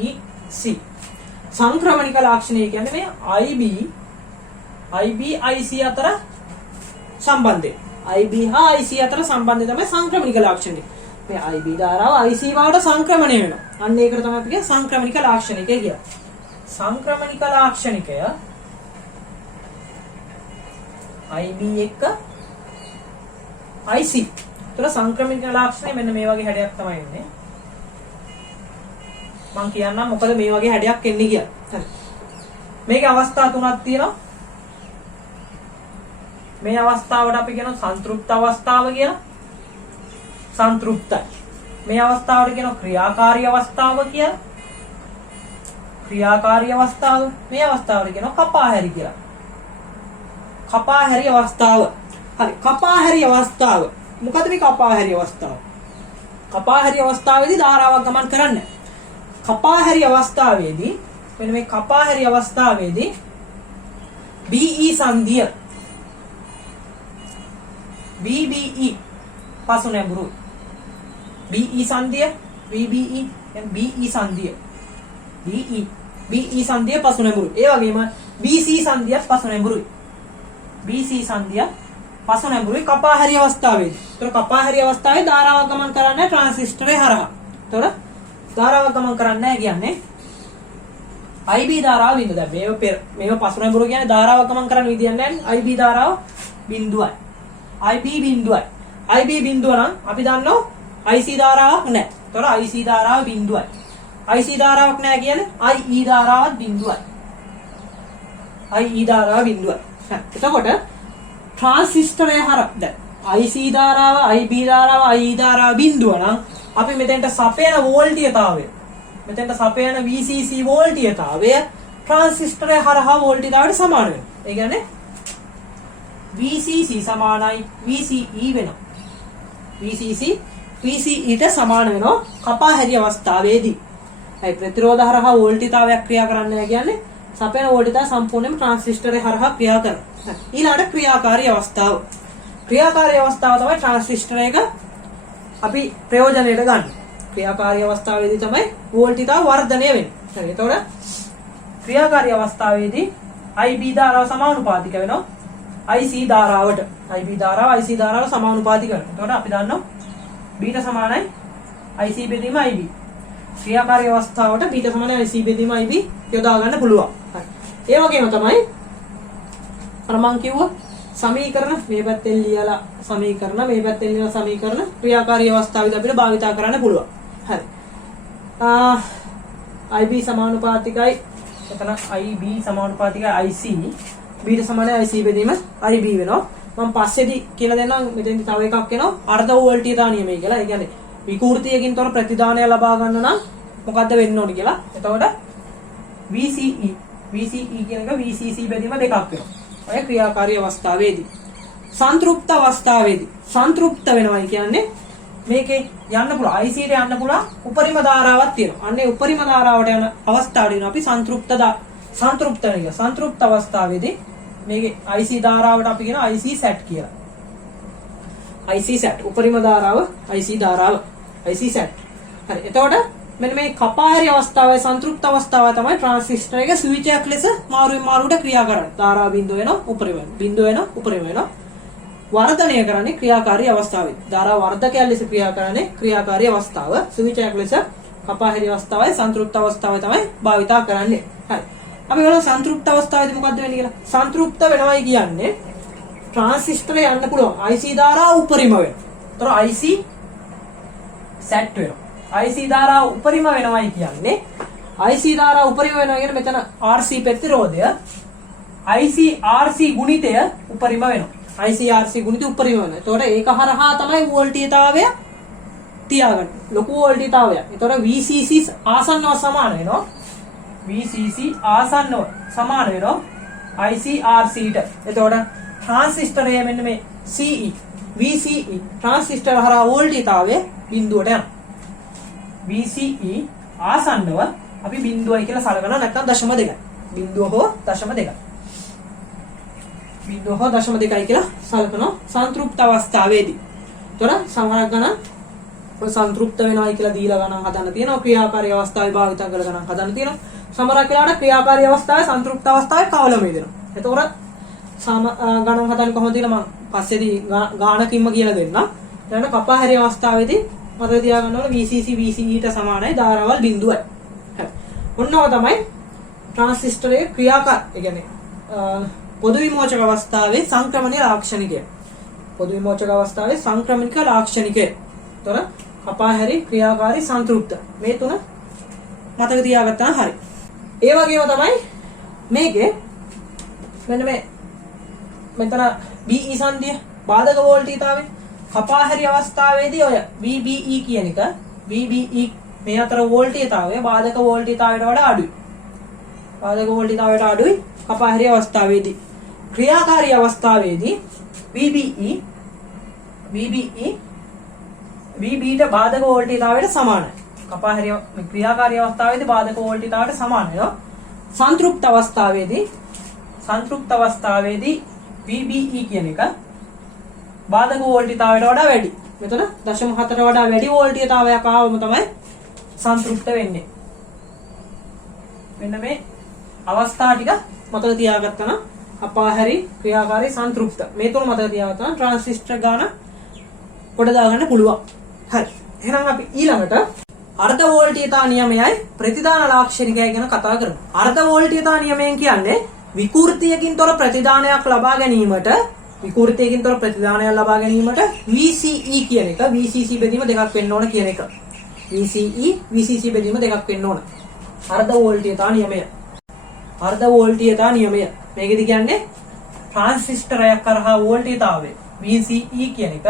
E C. සංක්‍රමණික ලක්ෂණය කියන්නේ මේ IB IC අතර සම්බන්ධය. IB හා IC අතර සම්බන්ධය තමයි සංක්‍රමණික ලක්ෂණය. මේ IB ධාරාව IC වාට සංක්‍රමණය වෙනවා. අන්න ඒකට තමයි අපි කියන්නේ සංක්‍රමණික ලාක්ෂණිකය කියන්නේ. සංක්‍රමණික ලාක්ෂණිකය IB එක්ක IC. ඒතර සංක්‍රමණික ලාක්ෂණය මෙන්න මේ වගේ හැඩයක් තමයි එන්නේ. මම කියන්නම් මොකද මේ වගේ හැඩයක් එන්නේ කියලා. හරි. මේකේ අවස්ථා තුනක් තියෙනවා. මේ අවස්ථාවට අපි කියනවා සන්තුෂ්ත අවස්ථාව කියලා. සන්තුෂ්තයි. මේ අවස්ථාවට කියනවා ක්‍රියාකාරී අවස්ථාව කියලා. ක්‍රියාකාරී අවස්ථාව. මේ අවස්ථාවට කියනවා කපාහැරි කියලා. කපාහැරි අවස්ථාව. හරි. කපාහැරි අවස්ථාව. මොකද මේ කපාහැරි අවස්ථාව? කපාහැරි අවස්ථාවේදී ධාරාවක් ගමන් කරන්නේ. කපාහැරි අවස්ථාවේදී මෙන්න මේ කපාහැරි අවස්ථාවේදී BE සංධිය BBE පසු නැඹුරු BE සංධිය BBE BE සංධිය BE සංධිය පසු නැඹුරු. ඒ වගේම BC සංධිය පසු නැඹුරුයි. BC සංධිය පසු නැඹුරුයි කපාහැරි අවස්ථාවේදී. ඒතර කපාහැරි අවස්ථාවේ ධාරාවක් ගමන් කරන්නේ ට්‍රාන්සිස්ටරේ හරහා. ඒතර ධාරාවක් ගමන් කරන්නේ නැහැ කියන්නේ IB ධාරාව බිඳුව. දැන් මේව පසු නැඹුරු කියන්නේ ධාරාවක් ගමන් කරන්න විදියක් නැහැ. IB ධාරාව බිඳුවයි. IB බිඳුවයි. IB බිඳුව නම් අපි දන්නවා IC ධාරාවක් නැහැ. ඒතකොට IC ධාරාව බිඳුවයි. IC ධාරාවක් නැහැ කියන්නේ IE ධාරාවත් බිඳුවයි. IE ධාරාව බිඳුවයි. එතකොට ට්‍රාන්සිස්ටරය හරහා දැන් IC ධාරාව, IB ධාරාව, IE ධාරාව බිඳුව නම් අපි මෙතෙන්ට සපයන වෝල්ටීයතාවය, මෙතෙන්ට සපයන VCC වෝල්ටීයතාවය ට්‍රාන්සිස්ටරය හරහා වෝල්ටීයතාවයට සමාන වෙනවා. ඒ කියන්නේ VCC සමානයි VCE වෙනවා. VCC VCE ට සමාන වෙනවා කපාහැරි අවස්ථාවේදී. ඒ ප්‍රතිරෝධ හරහා වෝල්ටීයතාවයක් ක්‍රියා කරන්නේ නැහැ කියන්නේ සපයන වෝල්ටීයතාව සම්පූර්ණයෙන්ම ට්‍රාන්සිස්ටරය හරහා ක්‍රියා කරනවා. ඊළඟට ක්‍රියාකාරී අවස්ථාව. ක්‍රියාකාරී අවස්ථාව තමයි ට්‍රාන්සිස්ටරයක අපි ප්‍රයෝජනයට ගන්න. ක්‍රියාකාරී අවස්ථාවේදී තමයි වෝල්ටීයතාව වර්ධනය වෙන්නේ. හරි. එතකොට ක්‍රියාකාරී අවස්ථාවේදී IB ධාරාව සමානුපාතික වෙනවා IC ධාරාවට. IB ධාරාව IC ධාරාවට සමානුපාතික වෙනවා. එතකොට අපි දන්නවා B ට සමානයි IC බෙදීම IB. ක්‍රියාකාරී අවස්ථාවට B ට සමානයි IC බෙදීම IB යොදා ගන්න පුළුවන්. හරි. ඒ වගේම තමයි අර මම කිව්වා සමීකරණ මේ පැත්තෙන් ලියලා සමීකරණ මේ පැත්තෙන් ලියලා සමීකරණ ක්‍රියාකාරී අවස්ථාවේදී අපිට භාවිතා කරන්න පුළුවන්. හරි. IB සමානුපාතිකයි එතන IB සමානුපාතිකයි IC B ට සමානයි IC බෙදීම IB වෙනවා. මම පස්සේදී කියලා දෙන්නම් මෙතෙන්දි තව එකක් එනවා අර්ධ වෝල්ටීයතා නියමය කියලා. ඒ කියන්නේ විකෘතියකින් තොර ප්‍රතිදානය ලබා ගන්න නම් මොකද්ද වෙන්න ඕනි කියලා. එතකොට VCE කියන එක VCC බෙදීම දෙකක් වෙනවා. ඔය ක්‍රියාකාරී අවස්ථාවේදී. සන්තුෂ්ත අවස්ථාවේදී සන්තුෂ්ත වෙනවයි කියන්නේ මේකේ යන්න පුළුවන් IC ට යන්න පුළුවන් උපරිම ධාරාවක් තියෙනවා. අන්නේ උපරිම ධාරාවට යන අවස්ථාවට වෙනවා අපි සන්තුෂ්ත වෙනවා. සන්තුෂ්ත අවස්ථාවේදී මේකේ IC ධාරාවට අපි කියන IC set කියලා. IC set උපරිම ධාරාව IC ධාරාව IC set. හරි. එතකොට මෙන්න මේ කපාහැරි අවස්ථාවේ සන්තුෂ්ත අවස්ථාව තමයි ට්‍රාන්සිස්ටර් එක ස්විච් එකක් ලෙස මාරුවට ක්‍රියා කරන්නේ. ධාරාව බිඳුව වෙනවා උපරිම වෙනවා. බිඳුව වෙනවා උපරිම වෙනවා. වර්ධනය කරන්නේ ක්‍රියාකාරී අවස්ථාවේ. ධාරාව වර්ධකයක් ලෙස ක්‍රියා කරන්නේ ක්‍රියාකාරී අවස්ථාව. ස්විච් එකක් ලෙස කපාහැරි අවස්ථාවේ සන්තුෂ්ත අවස්ථාවේ තමයි භාවිතා කරන්නේ. හරි. අපි බලමු සන්තුෂ්ත අවස්ථාවේදී මොකද්ද වෙන්නේ කියලා. සන්තුෂ්ත වෙනවයි කියන්නේ ට්‍රාන්සිස්ටරේ යන්න පුළුවන් IC ධාරාව උපරිම වෙනවා. ඒතර IC සැට් වෙනවා. IC ධාරාව උපරිම වෙනවයි කියන්නේ IC ධාරාව උපරිම වෙනවා කියන්නේ මෙතන RC ප්‍රතිරෝධය IC RC ගුණිතය උපරිම වෙනවා. IC RC ගුණිතය උපරිම වෙනවා. එතකොට ඒක හරහා තමයි වෝල්ටීයතාවය තියාගන්න. ලොකු වෝල්ටීයතාවය. එතකොට VCC ආසන්නව සමාන වෙනවා. VCC ආසන්නව සමාන වෙනවා IC RC ට. එතකොට ට්‍රාන්සිස්ටරය මෙන්න මේ CE VCE ට්‍රාන්සිස්ටර් හරහා වෝල්ටීයතාවය බිඳුවට යනවා. VCE ආසන්නව අපි බිඳුවයි කියලා සලකනවා නැත්නම් 0.2. බිඳුව හෝ 0.2. බිඳුව හෝ 0.2යි කියලා සලකනවා සංතෘප්ත අවස්ථාවේදී. එතකොට සමහරක් ගණන් සංතෘප්ත වෙනවයි කියලා දීලා ගණන් හදන්න තියෙනවා. ක්‍රියාකාරී අවස්ථාවේ භාවිත කරලා ගණන් හදන්න තියෙනවා. සමහරක් වෙලාවට ක්‍රියාකාරී අවස්ථාවේ සංතෘප්ත අවස්ථාවේ කවලම දෙනවා. එතකොට ගණන් හදන්න කොහොමද කියලා මම පස්සේදී ගාණකින්ම කියලා දෙන්නම්. ඊළඟ කපාහැරි අවස්ථාවේදී මතක තියාගන්න ඕන VCC VCE ට සමානයි ධාරාවල් බිඳුවයි. හරි. ඔන්නව තමයි ට්‍රාන්සිස්ටරයේ ක්‍රියාකාර ඒ කියන්නේ පොදු විමෝචක අවස්ථාවේ සංක්‍රමණීය ලාක්ෂණිකය. පොදු විමෝචක අවස්ථාවේ සංක්‍රමණික ලාක්ෂණිකය. ඒතර කපාහැරි ක්‍රියාකාරී සංතෘප්ත. මේ තුන මතක තියාගත්තා හරි. ඒ වගේම තමයි මේකේ මෙන්න මේ මෙතන BE සංදිය බාධක වෝල්ටීයතාවය කපාහැරි අවස්ථාවේදී ඔය VBE කියන එක VBE මේ අතර වෝල්ටීයතාවය බාධක වෝල්ටීයතාවයට වඩා අඩුයි. බාධක වෝල්ටීයතාවයට අඩුයි කපාහැරි අවස්ථාවේදී. ක්‍රියාකාරී අවස්ථාවේදී VB ට බාධක වෝල්ටීයතාවයට සමානයි. කපාහැරි ක්‍රියාකාරී අවස්ථාවේදී බාධක වෝල්ටීයතාවයට සමාන වෙනවා. සංතෘප්ත අවස්ථාවේදී VBE කියන එක බාධක වෝල්ටීයතාවයට වඩා වැඩි. මෙතන 0.4ට වඩා වැඩි වෝල්ටීයතාවයක් ආවම තමයි සංතෘප්ත වෙන්නේ. මෙන්න මේ අවස්ථා ටික මතක තියාගත්තා නම් කපාහැරි ක්‍රියාකාරී සංතෘප්ත. මේ තුන මතක තියාගත්තා නම් ට්‍රාන්සිස්ටර් ගාන කොට දාගන්න පුළුවන්. හරි. එහෙනම් අපි ඊළඟට අර්ධ වෝල්ටීයතා නියමයයි ප්‍රතිදාන ලාක්ෂණිකය ගැන කතා කරමු. අර්ධ වෝල්ටීයතා නියමයෙන් කියන්නේ විකෘතියකින් තොර ප්‍රතිදානයක් ලබා ගැනීමට VCE කියන එක VCC බෙදීම දෙකක් වෙන්න ඕන කියන එක. VCC බෙදීම දෙකක් වෙන්න ඕන. අර්ධ වෝල්ටීයතා නියමය. මේකෙදි කියන්නේ ට්‍රාන්සිස්ටරයක් කරහා වෝල්ටීයතාවය VCE කියන එක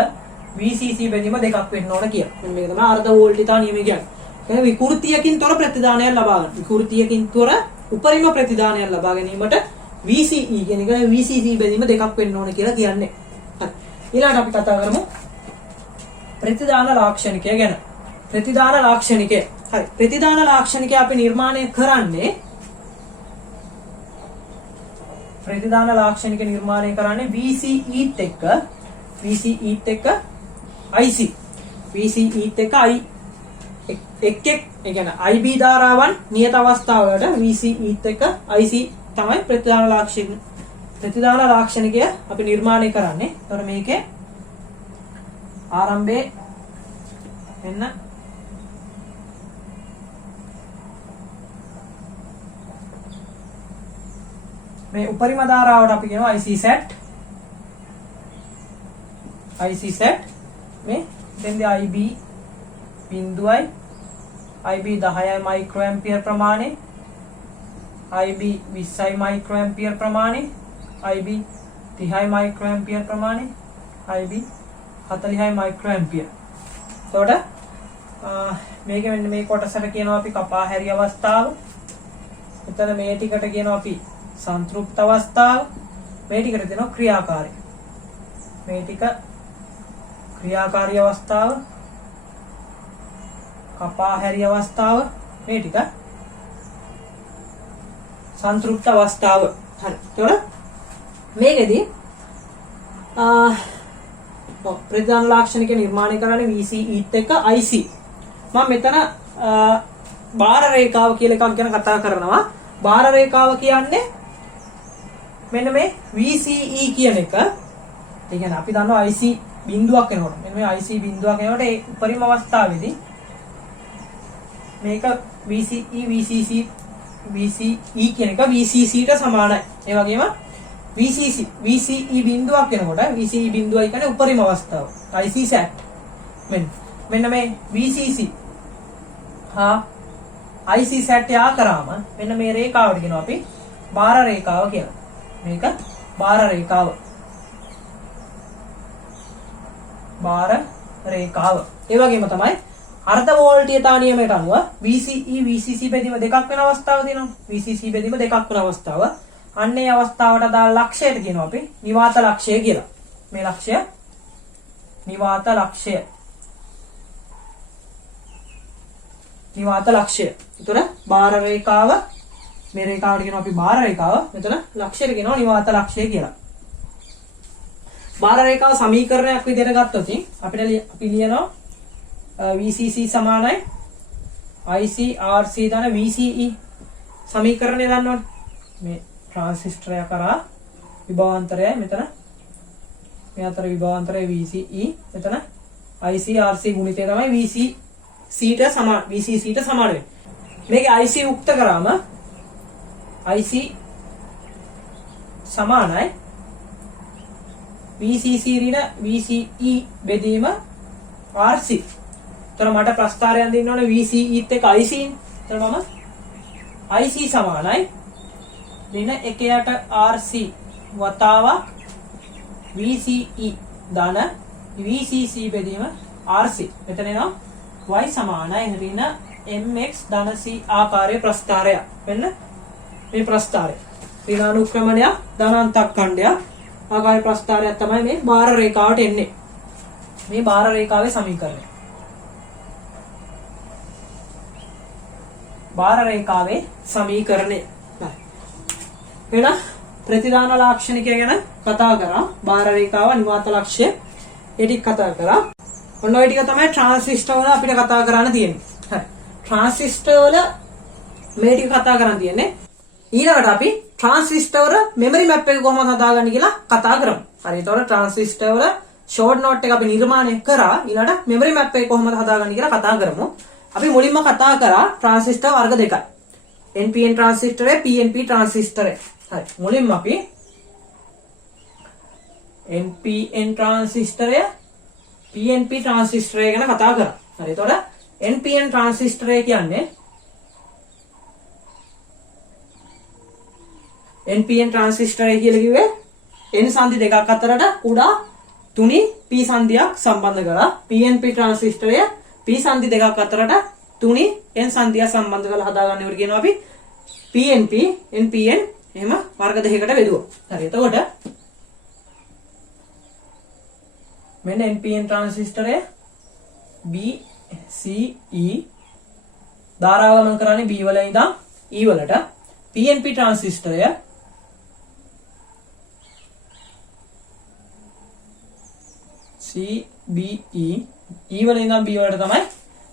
VCC බෙදීම දෙකක් වෙන්න ඕන කියන. මේක තමයි අර්ධ වෝල්ටීයතා නියමය කියන්නේ. ඒ විකෘතියකින් තොර ප්‍රතිදානයක් ලබා ගන්න. විකෘතියකින් තොර උපරිම ප්‍රතිදානයක් ලබා ගැනීමට VCE කියන එක VCC බෙදීම දෙකක් වෙන්න ඕන කියලා කියන්නේ. හරි. ඊළඟට අපි කතා කරමු ප්‍රතිදාන ලාක්ෂණිකය ගැන. ප්‍රතිදාන ලාක්ෂණිකය. හරි. ප්‍රතිදාන ලාක්ෂණිකය අපි නිර්මාණය කරන්නේ VCEත් එක්ක IC. VCEත් එක්ක එක් ඒ කියන්නේ IB ධාරාවන් නියත අවස්ථාවලට VCEත් එක්ක IC තමයි ප්‍රතිදාන ලාක්ෂණිකය අපි නිර්මාණය කරන්නේ. ඒතර මේකේ ආරම්භයේ එන්න මේ උපරිම ධාරාවට අපි කියනවා IC set. මේ දෙන්නේ IB බිඳුවයි IB 10 මයික්‍රෝඇම්පියර් ප්‍රමාණය IB 20 මයික්‍රෝඇම්පියර් ප්‍රමාණය IB 30 මයික්‍රෝඇම්පියර් ප්‍රමාණය IB 40 මයික්‍රෝඇම්පියර්. එතකොට මේක මෙන්න මේ කොටසට කියනවා අපි කපාහැරි අවස්ථාව. එතන මේ ටිකට කියනවා අපි සංතෘප්ත අවස්ථාව. මේ ටිකට දෙනවා ක්‍රියාකාරී. මේ ටික ක්‍රියාකාරී අවස්ථාව, කපාහැරි අවස්ථාව, මේ ටික සංතෘප්ත අවස්ථාව. හරි. එතකොට මේකෙදී ප්‍රතිදාන ලාක්ෂණික නිර්මාණය කරන්නේ VCEත් එක්ක IC. මම මෙතන බාර රේඛාව කියලා එකක් ගැන කතා කරනවා. බාර රේඛාව කියන්නේ මෙන්න මේ VCE කියන එක. ඒ කියන්නේ අපි දන්නවා IC බිඳුවක් වෙනකොට. මෙන්න මේ IC බිඳුවක් වෙනකොට ඒ උපරිම අවස්ථාවේදී මේක VCE කියන එක VCC ට සමානයි. ඒ වගේම VCE බිඳුවක් වෙනකොට VCE බිඳුවයි කියන්නේ උපරිම අවස්ථාව. IC set. මෙන්න මෙන්න මේ VCC හා IC සෙට් යා කරාම මෙන්න මේ රේඛාවට කියනවා අපි බාර රේඛාව කියලා. මේක බාර රේඛාව. බාර රේඛාව. ඒ වගේම තමයි අර්ධ වෝල්ටීයතා නියමයට අනුව VCE VCC බෙදීම දෙකක් වෙන අවස්ථාව තියෙනවා. VCC බෙදීම දෙකක් වෙන අවස්ථාව. අන්න ඒ අවස්ථාවට අදාළ ලක්ෂයට කියනවා අපි නිවාත ලක්ෂය කියලා. මේ ලක්ෂය නිවාත ලක්ෂය. නිවාත ලක්ෂය. ඒතර බාර රේඛාව මේ රේඛාවට කියනවා අපි බාර රේඛාව. මෙතන ලක්ෂයට කියනවා නිවාත ලක්ෂය කියලා. බාර රේඛාව සමීකරණයක් විදිහට ගත්තොත් අපි ලියනවා VCC සමානයි IC RC ධන VCE සමීකරණය දන්නවනේ. මේ ट्रांसिस्टरය කරා විභවාන්තරය මෙතන මේ අතර විභවාන්තරය VCE මෙතන IC RC ගුණිතය තමයි VCC ට සමාන VCC ට සමාන වෙන්නේ. මේකේ IC උක්ත කරාම IC සමානයි VCC ඍණ VCE බෙදීම RC. එතන මට ප්‍රස්ථාරයන් දෙන්න ඕනේ VCE ත් එක්ක IC නේ. එතන මම IC සමානයි ඍණ 1යට RC වතාවක් VCE ධන VCC බෙදීම RC. මෙතන එනවා y සමානයි ඍණ mx ධන c ආකාරයේ ප්‍රස්ථාරය. වෙන්න මේ ප්‍රස්ථාරය ඍණානුක්‍රමණය ධනාන්තක් ආකාරයේ ප්‍රස්ථාරයක් තමයි මේ බාර රේඛාවට එන්නේ. මේ බාර රේඛාවේ සමීකරණය. බාර රේඛාවේ සමීකරණය. හරි. එහෙනම් ප්‍රතිදාන ලාක්ෂණිකය ගැන කතා කරා. බාර රේඛාව නිවාත ලක්ෂ්‍ය ඒ ටික කතා කරා. ඔන්න ඔය ටික තමයි ට්‍රාන්සිස්ටර් වල අපිට කතා කරන්න තියෙන්නේ. හරි. ට්‍රාන්සිස්ටර් වල මේ ටික කතා කරන්න තියෙන්නේ. ඊළඟට අපි ට්‍රාන්සිස්ටර් වල මෙමරි මැප් එක කොහොමද හදාගන්නේ කියලා කතා කරමු. හරි. ඒතකොට ට්‍රාන්සිස්ටර් වල ෂෝට් නෝට් එක අපි නිර්මාණය කරා. ඊළඟට මෙමරි මැප් එක කොහොමද හදාගන්නේ කියලා කතා කරමු. අපි මුලින්ම කතා කරා ට්‍රාන්සිස්ටර් වර්ග දෙකයි. NPN ට්‍රාන්සිස්ටරය PNP ට්‍රාන්සිස්ටරය. හරි. මුලින්ම අපි NPN ට්‍රාන්සිස්ටරය PNP ට්‍රාන්සිස්ටරය ගැන කතා කරා. හරි. එතකොට NPN ට්‍රාන්සිස්ටරය කියන්නේ NPN ට්‍රාන්සිස්ටරය කියලා කිව්වේ N සංදි දෙකක් අතරට කුඩා තුනි P සංදියක් සම්බන්ධ කරලා PNP ට්‍රාන්සිස්ටරය P සංදි දෙකක් අතරට තුනි N සංදියක් සම්බන්ධ කරලා හදාගන්න ඒවට කියනවා අපි PNP NPN එහෙම වර්ග දෙකකට බෙදුවා. හරි. එතකොට මෙන්න NPN ට්‍රාන්සිස්ටරය B C E ධාරාව ගමන් කරන්නේ B වල ඉඳන් E වලට. PNP ට්‍රාන්සිස්ටරය C B E E වල ඉඳන් B වලට තමයි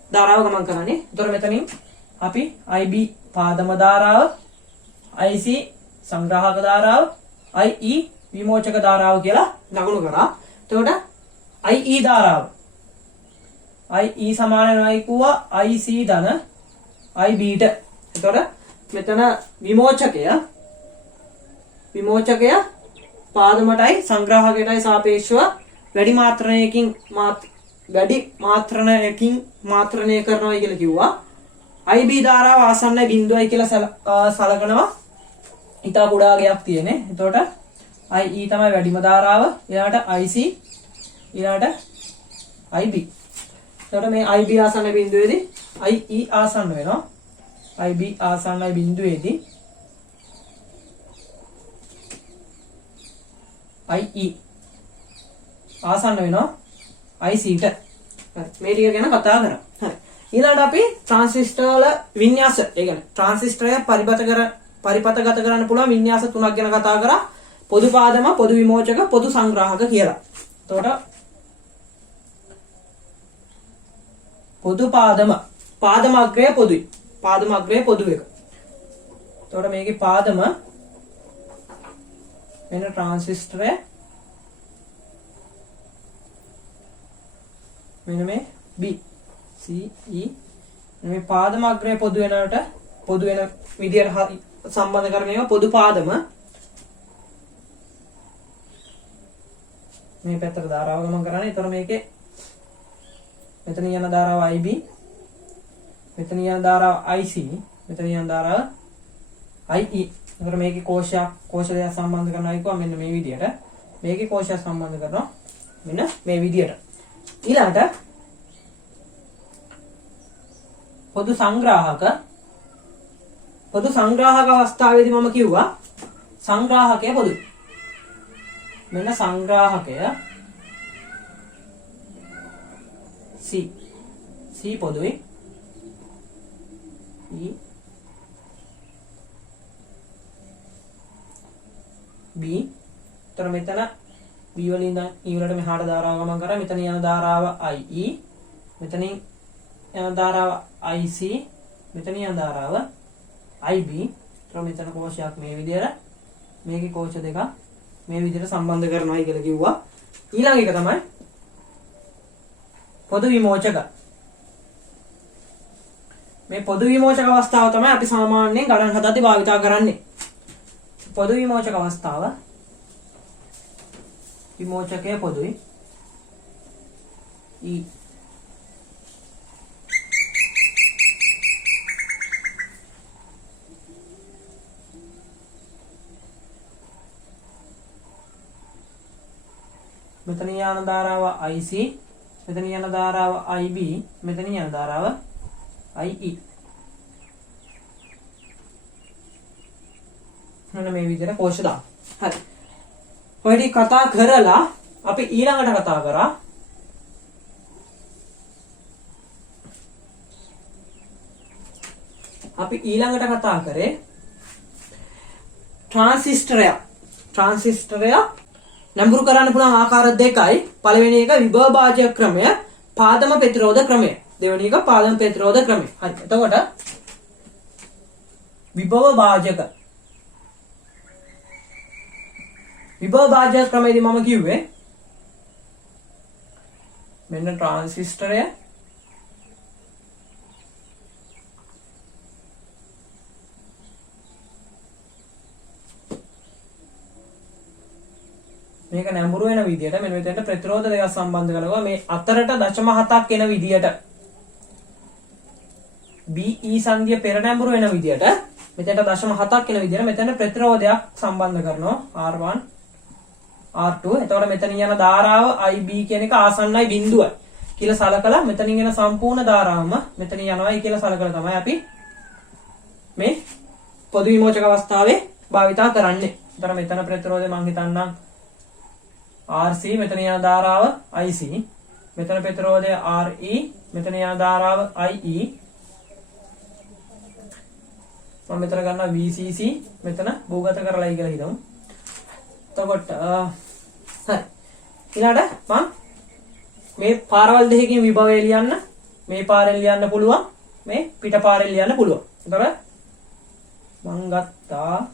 ධාරාව ගමන් කරන්නේ. ඒතර මෙතනින් අපි IB පාදම ධාරාව, IC සංග්‍රාහක ධාරාව, IE විමෝචක ධාරාව කියලා ලකුණු කරා. එතකොට IE ධාරාව IE සමාන වෙනවා කිව්වා IC ධන IB ට. එතකොට මෙතන විමෝචකය පාදමටයි සංග්‍රාහකයටයි සාපේක්ෂව වැඩි මාත්‍රණයකින් මාත්‍රණය කරනවා කියලා කිව්වා. IB ධාරාව ආසන්නයි බිඳුවයි කියලා සලකනවා. ඊට කුඩා ගයක් තියෙන්නේ. එතකොට IE තමයි වැඩිම ධාරාව. ඊළාට IC ඊළාට IB. එතකොට මේ IB ආසන්න බිඳුවේදී IE ආසන්න වෙනවා. IB ආසන්නයි බිඳුවේදී IE ආසන්න වෙනවා IC ට. හරි. මේ ටික ගැන කතා කරා. හරි. ඊළඟට අපි ට්‍රාන්සිස්ටර් වල වින්‍යාස, ඒ කියන්නේ ට්‍රාන්සිස්ටරය පරිපතගත කරන්න පුළුවන් වින්‍යාස තුනක් ගැන කතා කරා. පොදු පාදම, පොදු විමෝචක, පොදු සංග්‍රාහක කියලා. එතකොට පොදු පාදම අග්‍රය පොදුයි. පාදම අග්‍රය පොදු එක. එතකොට මේකේ පාදම වෙන ට්‍රාන්සිස්ටරය මෙන්න මේ B C E මේ පාදම අග්‍රය පොදු වෙන විදියට හරි සම්බන්ධ කරගෙන ඒවා පොදු පාදම මේ පැත්තට ධාරාව ගමන් කරන්නේ. ඒතර මේකේ මෙතන යන ධාරාව IB, මෙතන යන ධාරාව IC, මෙතන යන ධාරාව IE. එතකොට මේකේ කෝෂ දෙක සම්බන්ධ කරනවා කිව්වා මෙන්න මේ විදියට. මේකේ කෝෂය සම්බන්ධ කරනවා මෙන්න මේ විදියට. ඊළඟට පොදු සංග්‍රාහක අවස්ථාවේදී මම කිව්වා සංග්‍රාහකය පොදුයි. මෙන්න සංග්‍රාහකය C පොදුයි. E B. තර මෙතන B වලින් ඉඳන් E වලට මෙහාට ධාරාව ගමන් කරා. මෙතන යන ධාරාව IE, මෙතනින් යන ධාරාව IC, මෙතන යන ධාරාව IB. තර මෙතන කෝෂයක් මේ විදියට, මේකේ කෝෂ දෙක මේ විදියට සම්බන්ධ කරනවායි කියලා කිව්වා. ඊළඟ එක තමයි පොදු විමෝචක. මේ පොදු විමෝචක අවස්ථාව තමයි අපි සාමාන්‍යයෙන් ගණන් හදද්දී භාවිතා කරන්නේ. පොදු විමෝචක අවස්ථාව, විමෝචකය පොදුයි. E මෙතන යන ධාරාව IC, මෙතන යන ධාරාව IB, මෙතන යන ධාරාව IE. මෙන්න මේ විදිහට කෝෂ දාන්න. හරි. ඔය ටික කතා කරලා අපි ඊළඟට කතා කරා ට්‍රාන්සිස්ටරය නැඹුරු කරන්න පුළුවන් ආකාර දෙකයි. පළවෙනි එක විභව භාජක ක්‍රමය, පාදම ප්‍රතිරෝධ ක්‍රමය. දෙවෙනි එක පාදම ප්‍රතිරෝධ ක්‍රමය. හරි. එතකොට විභව භාජක ක්‍රමයේදී මම කිව්වේ මෙන්න ට්‍රාන්සිස්ටරය මේක නැඹුරු වෙන විදියට මෙන්න මෙතනට ප්‍රතිරෝධ දෙකක් සම්බන්ධ කරනවා. මේ අතරට 0.7ක් එන විදියට BE සංදිය පෙර නැඹුරු වෙන විදියට මෙතනට 0.7ක් එන විදියට මෙතන ප්‍රතිරෝධයක් සම්බන්ධ කරනවා R1 R2. එතකොට මෙතන යන ධාරාව IB කියන එක ආසන්නයි බිඳුවයි කියලා සලකලා මෙතනින් එන සම්පූර්ණ ධාරාවම මෙතන යනවායි කියලා සලකලා තමයි අපි මේ පොදු විමෝචක අවස්ථාවේ භාවිතා කරන්නේ. එතකොට මෙතන ප්‍රතිරෝධය මම හිතන්නම් RC, මෙතන යන ධාරාව IC, මෙතන ප්‍රතිරෝධය RE, මෙතන යන ධාරාව IE. මම මෙතන ගන්නවා VCC, මෙතන භූගත කරලායි කියලා හිතමු. එතකොට හරි. ඊළඟට මම මේ පාරවල් දෙකකින් විභවය ලියන්න, මේ පාරෙන් ලියන්න පුළුවන්, මේ පිට පාරෙන් ලියන්න පුළුවන්. එතකොට මම ගත්තා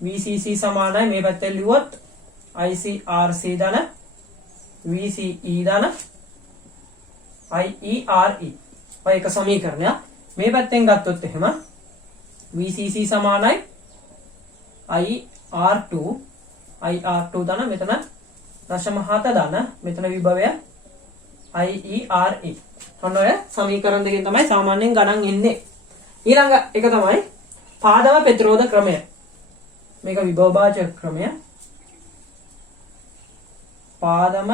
VCC සමානයි මේ පැත්තෙන් ලිව්වොත් ICRC ධන VCE ධන IERE. ඔය එක සමීකරණයක්. මේ පැත්තෙන් ගත්තොත් එහෙම VCC සමානයි IR2 ධන මෙතන 0.7 ධන මෙතන විභවය IERE. ඔන්න ඔය සමීකරණ දෙකෙන් තමයි සාමාන්‍යයෙන් ගණන් එන්නේ. ඊළඟ එක තමයි පාදම ප්‍රතිරෝධ ක්‍රමය. මේක විභව භාජක ක්‍රමය. පාදම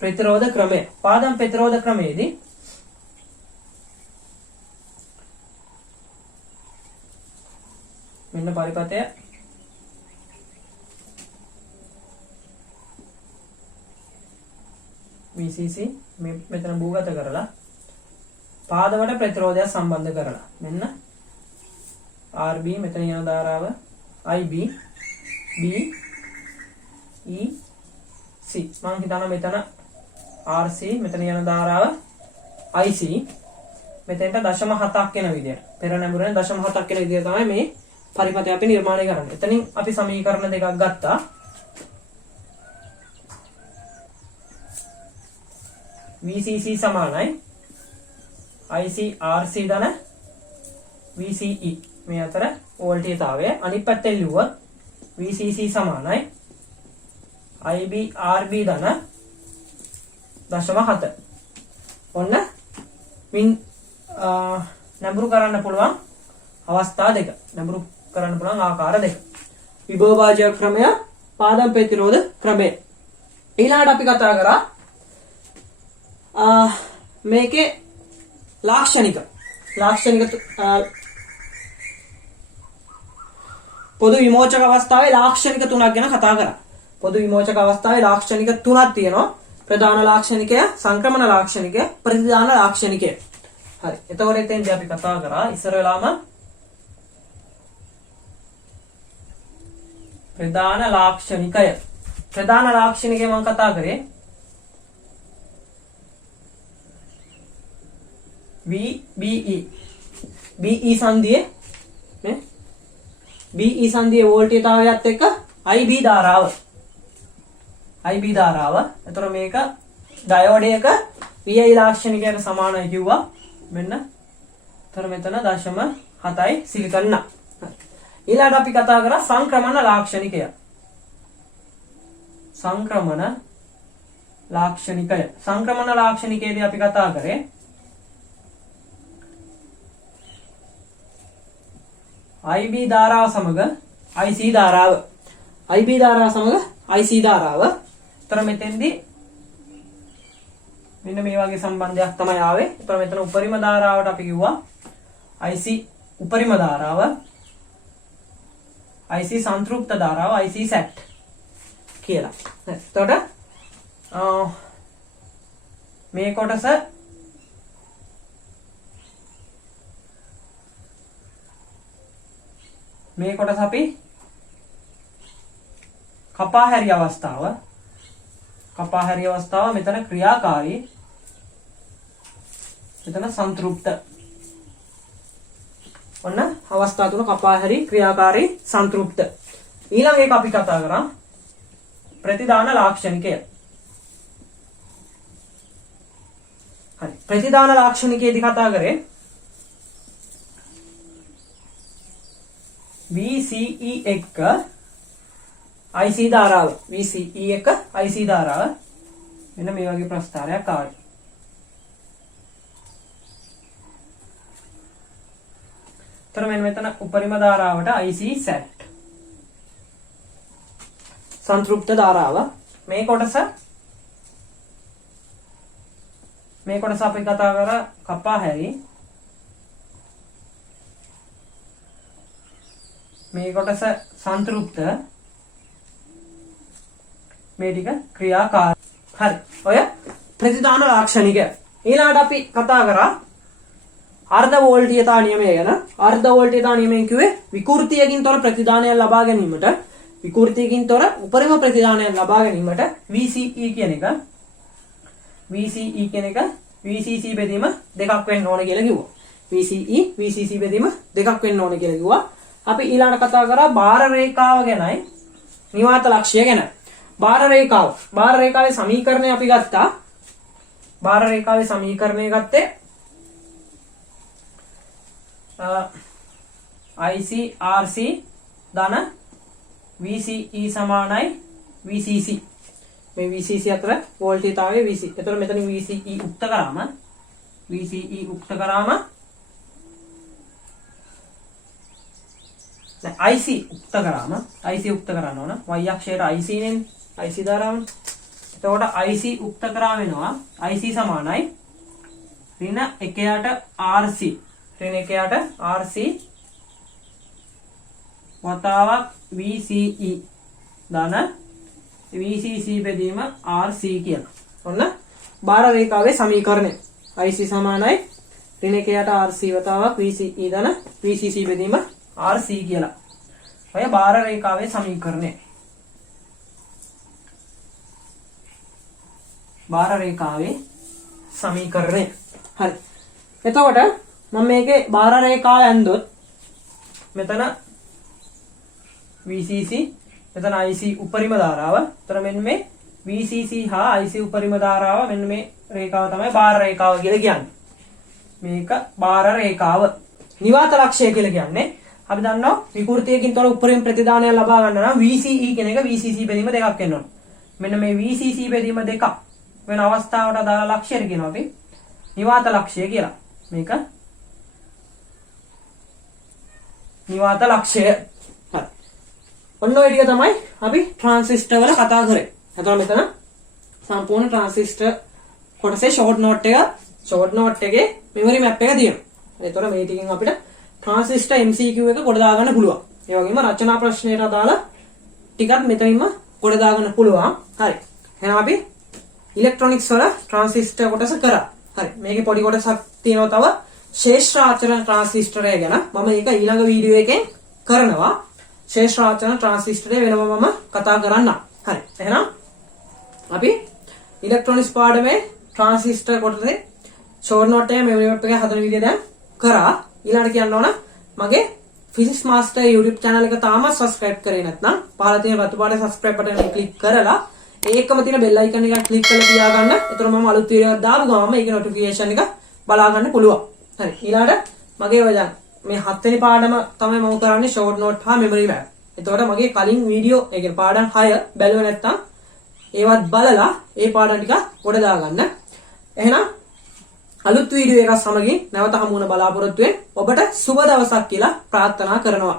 ප්‍රතිරෝධ ක්‍රමය. පාදම ප්‍රතිරෝධ ක්‍රමයේදී මෙන්න පරිපතය VCC මෙතන භූගත කරලා පාදමට ප්‍රතිරෝධය සම්බන්ධ කරලා මෙන්න RB මෙතන යන ධාරාව IB B E C. මම හිතනවා මෙතන RC මෙතන යන ධාරාව IC මෙතෙන්ට 0.7ක් එන විදියට පෙර නැඹුරෙන් 0.7ක් එන විදියට තමයි මේ පරිමතය අපි නිර්මාණය කරන්නේ. එතනින් අපි සමීකරණ දෙකක් ගත්තා. VCC සමානයි ICRC ධන VCE. මේ අතර වෝල්ටේජතාවය අනිත් පැත්තෙන් ලිව්වොත් VCC සමානයි IBRB ධන 0.7. ඔන්න මින් නැඹුරු කරන්න පුළුවන් අවස්ථා දෙක. නැඹුරු කරන්න පුළුවන් ආකාර දෙක. විභව භාජක ක්‍රමය, පාදම් ප්‍රතිරෝධ ක්‍රමය. ඊළඟට අපි කතා කරා මේකේ ලාක්ෂණික පොදු විමෝචක අවස්ථාවේ ලාක්ෂණික 3ක් ගැන කතා කරා. පොදු විමෝචක අවස්ථාවේ ලාක්ෂණික 3ක් තියෙනවා. ප්‍රධාන ලාක්ෂණිකය, සංක්‍රමණ ලාක්ෂණිකය, ප්‍රතිදාන ලාක්ෂණිකය. හරි. එතකොට එතෙන්දී අපි කතා කරා ඉස්සර වෙලාම ප්‍රධාන ලාක්ෂණිකය. ප්‍රධාන ලාක්ෂණිකය මම කතා කරේ VBE. BE සංදියේ නේ BE සංදියේ වෝල්ටේජතාවයත් එක්ක IB ධාරාව. IB ධාරාව. එතකොට මේක ඩයෝඩයක VI ලාක්ෂණිකයට සමානයි කිව්වා. මෙන්න. එතකොට මෙතන 0.7යි සිලිකන්න. ඊළඟට අපි කතා කරා සංක්‍රමණ ලාක්ෂණිකය. සංක්‍රමණ ලාක්ෂණිකය. සංක්‍රමණ ලාක්ෂණිකයේදී අපි කතා කරේ IB ධාරාව සමග IC ධාරාව. IB ධාරාව සමග IC ධාරාව. ඒතර මෙතෙන්දී මෙන්න මේ වගේ සම්බන්ධයක් තමයි ආවේ. ඒතර මෙතන උපරිම ධාරාවට අපි කිව්වා IC උපරිම ධාරාව, IC සංතෘප්ත ධාරාව, IC සැට් කියලා. එතකොට මේ කොටස අපි කපා හැරි අවස්ථාව මෙතන ක්‍රියාකාරී, මෙතන සංතෘප්ත. ඔන්න අවස්ථා තුන කපා හැරි, ක්‍රියාකාරී, සංතෘප්ත. ඊළඟ එක අපි කතා කරා ප්‍රතිදාන ලාක්ෂණිකය. හරි. ප්‍රතිදාන ලාක්ෂණිකයේදී කතා කරේ VCE එක්ක IC ධාරාව. VCE එක්ක IC ධාරාව. මෙන්න මේ වගේ ප්‍රස්ථාරයක් ආවා. තර මෙතන උපරිම ධාරාවට IC සැට්. සංතෘප්ත ධාරාව. මේ කොටස අපි කතා කරා කපා හැරි. මේ කොටස සංතෘප්ත, මේ ටික ක්‍රියාකාරී. හරි. ඔය ප්‍රතිදාන ලාක්ෂණිකය. ඊළඟට අපි කතා කරා අර්ධ වෝල්ටීයතා නියමය ගැන. අර්ධ වෝල්ටීයතා නියමයෙන් කිව්වේ විකෘතියකින් තොර ප්‍රතිදානයක් ලබා ගැනීමට, විකෘතියකින් තොර උපරිම ප්‍රතිදානයක් ලබා ගැනීමට VCE කියන එක VCC බෙදීම දෙකක් වෙන්න ඕන කියලා කිව්වා. VCE VCC බෙදීම දෙකක් වෙන්න ඕන කියලා කිව්වා. අපි ඊළඟට කතා කරා බාර රේඛාව ගැනයි, නිවාත ලක්ෂ්‍ය ගැන. බාර රේඛාවේ සමීකරණය අපි ගත්තා. බාර රේඛාවේ සමීකරණය ගත්තේ IC RC ධන VCE සමානයි VCC. මේ VCC අතර වෝල්ටේජතාවය VC. එතකොට මෙතන VCE උක්ත කරාම IC උක්ත කරන්න ඕන. y අක්ෂයට IC නේ, IC ධාරාව. එතකොට IC උක්ත කරා වෙනවා IC සමානයි ඍණ 1යට RC. ඍණ 1යට RC වතාවක් VCE ධන VCC බෙදීම RC කියලා. ඔන්න බාර රේඛාවේ සමීකරණය. IC සමානයි ඍණ 1යට RC වතාවක් VCE ධන VCC බෙදීම RC කියලා. ඔය බාර රේඛාවේ සමීකරණය. බාර රේඛාවේ සමීකරණය. හරි. එතකොට මම මේකේ බාර රේඛාව ඇන්දොත් මෙතන VCC, මෙතන IC උපරිම ධාරාව. එතන මෙන්න මේ VCC හා IC උපරිම ධාරාව, මෙන්න මේ රේඛාව තමයි බාර රේඛාව කියලා කියන්නේ. මේක බාර රේඛාව. නිවාත ලක්ෂය කියලා කියන්නේ අපි දන්නවා විකෘතියකින් තොර උපරිම ප්‍රතිදානය ලබා ගන්න නම් VCE කියන එක VCC බෙදීම දෙකක් වෙන්න ඕන. මෙන්න මේ VCC බෙදීම දෙක වෙන අවස්ථාවට අදාළ ලක්ෂ්‍යයට කියනවා අපි නිවාත ලක්ෂ්‍ය කියලා. මේක නිවාත ලක්ෂ්‍ය. හරි. ඔන්න ඔය ටික තමයි අපි ට්‍රාන්සිස්ටර් වල කතා කරේ. එතකොට මෙතන සම්පූර්ණ ට්‍රාන්සිස්ටර් කොටසේ ෂෝට් නෝට් එකේ මෙමරි මැප් එක තියෙනවා. එතකොට මේ ටිකෙන් අපිට ට්‍රාන්සිස්ටර් MCQ එක කොට දාගන්න පුළුවන්. ඒ වගේම රචනා ප්‍රශ්නයට අදාළ ටිකක් මෙතනින්ම කොට දාගන්න පුළුවන්. හරි. එහෙනම් අපි ඉලෙක්ට්‍රොනික්ස් වල ට්‍රාන්සිස්ටර් කොටස කරා. හරි. මේකේ පොඩි කොටසක් තියෙනවා තව ශේෂ්ත්‍රාචරණ ට්‍රාන්සිස්ටරය ගැන. මම ඒක ඊළඟ වීඩියෝ එකෙන් කරනවා. ශේෂ්ත්‍රාචරණ ට්‍රාන්සිස්ටරය වෙනම මම කතා කරන්නම්. හරි. එහෙනම් අපි ඉලෙක්ට්‍රොනික්ස් පාඩමේ ට්‍රාන්සිස්ටර් කොටසේ ෂෝට් නෝට් එක මෙමරි මැප් එක හදන විදිය දැන් කරා. ඊළඟට කියන්න ඕන මගේ ෆිසික්ස් මාස්ටර් YouTube channel එක තාමත් subscribe කරේ නැත්නම් පහළ තියෙන රතු පාට subscribe button එක click කරලා ඒකම තියෙන bell icon එක click කරලා තියාගන්න. එතකොට මම අලුත් වීඩියෝ එකක් දාපු ගමන් ඒකේ notification එක බලා ගන්න පුළුවන්. හරි. ඊළඟට මගේ ඔය දැන් මේ 7 වෙනි පාඩම තමයි මම කරන්නේ ෂෝට් නෝට් හා මෙමරි මැප්. එතකොට මගේ කලින් වීඩියෝ ඒ කියන්නේ පාඩම් 6 බැලුවේ නැත්නම් ඒවත් බලලා ඒ පාඩම් ටික කොට දාගන්න. එහෙනම් අලුත් වීඩියෝ එකක් සමගින් නැවත හමු වෙන බලාපොරොත්තු වෙන්නේ ඔබට සුබ දවසක් කියලා ප්‍රාර්ථනා කරනවා.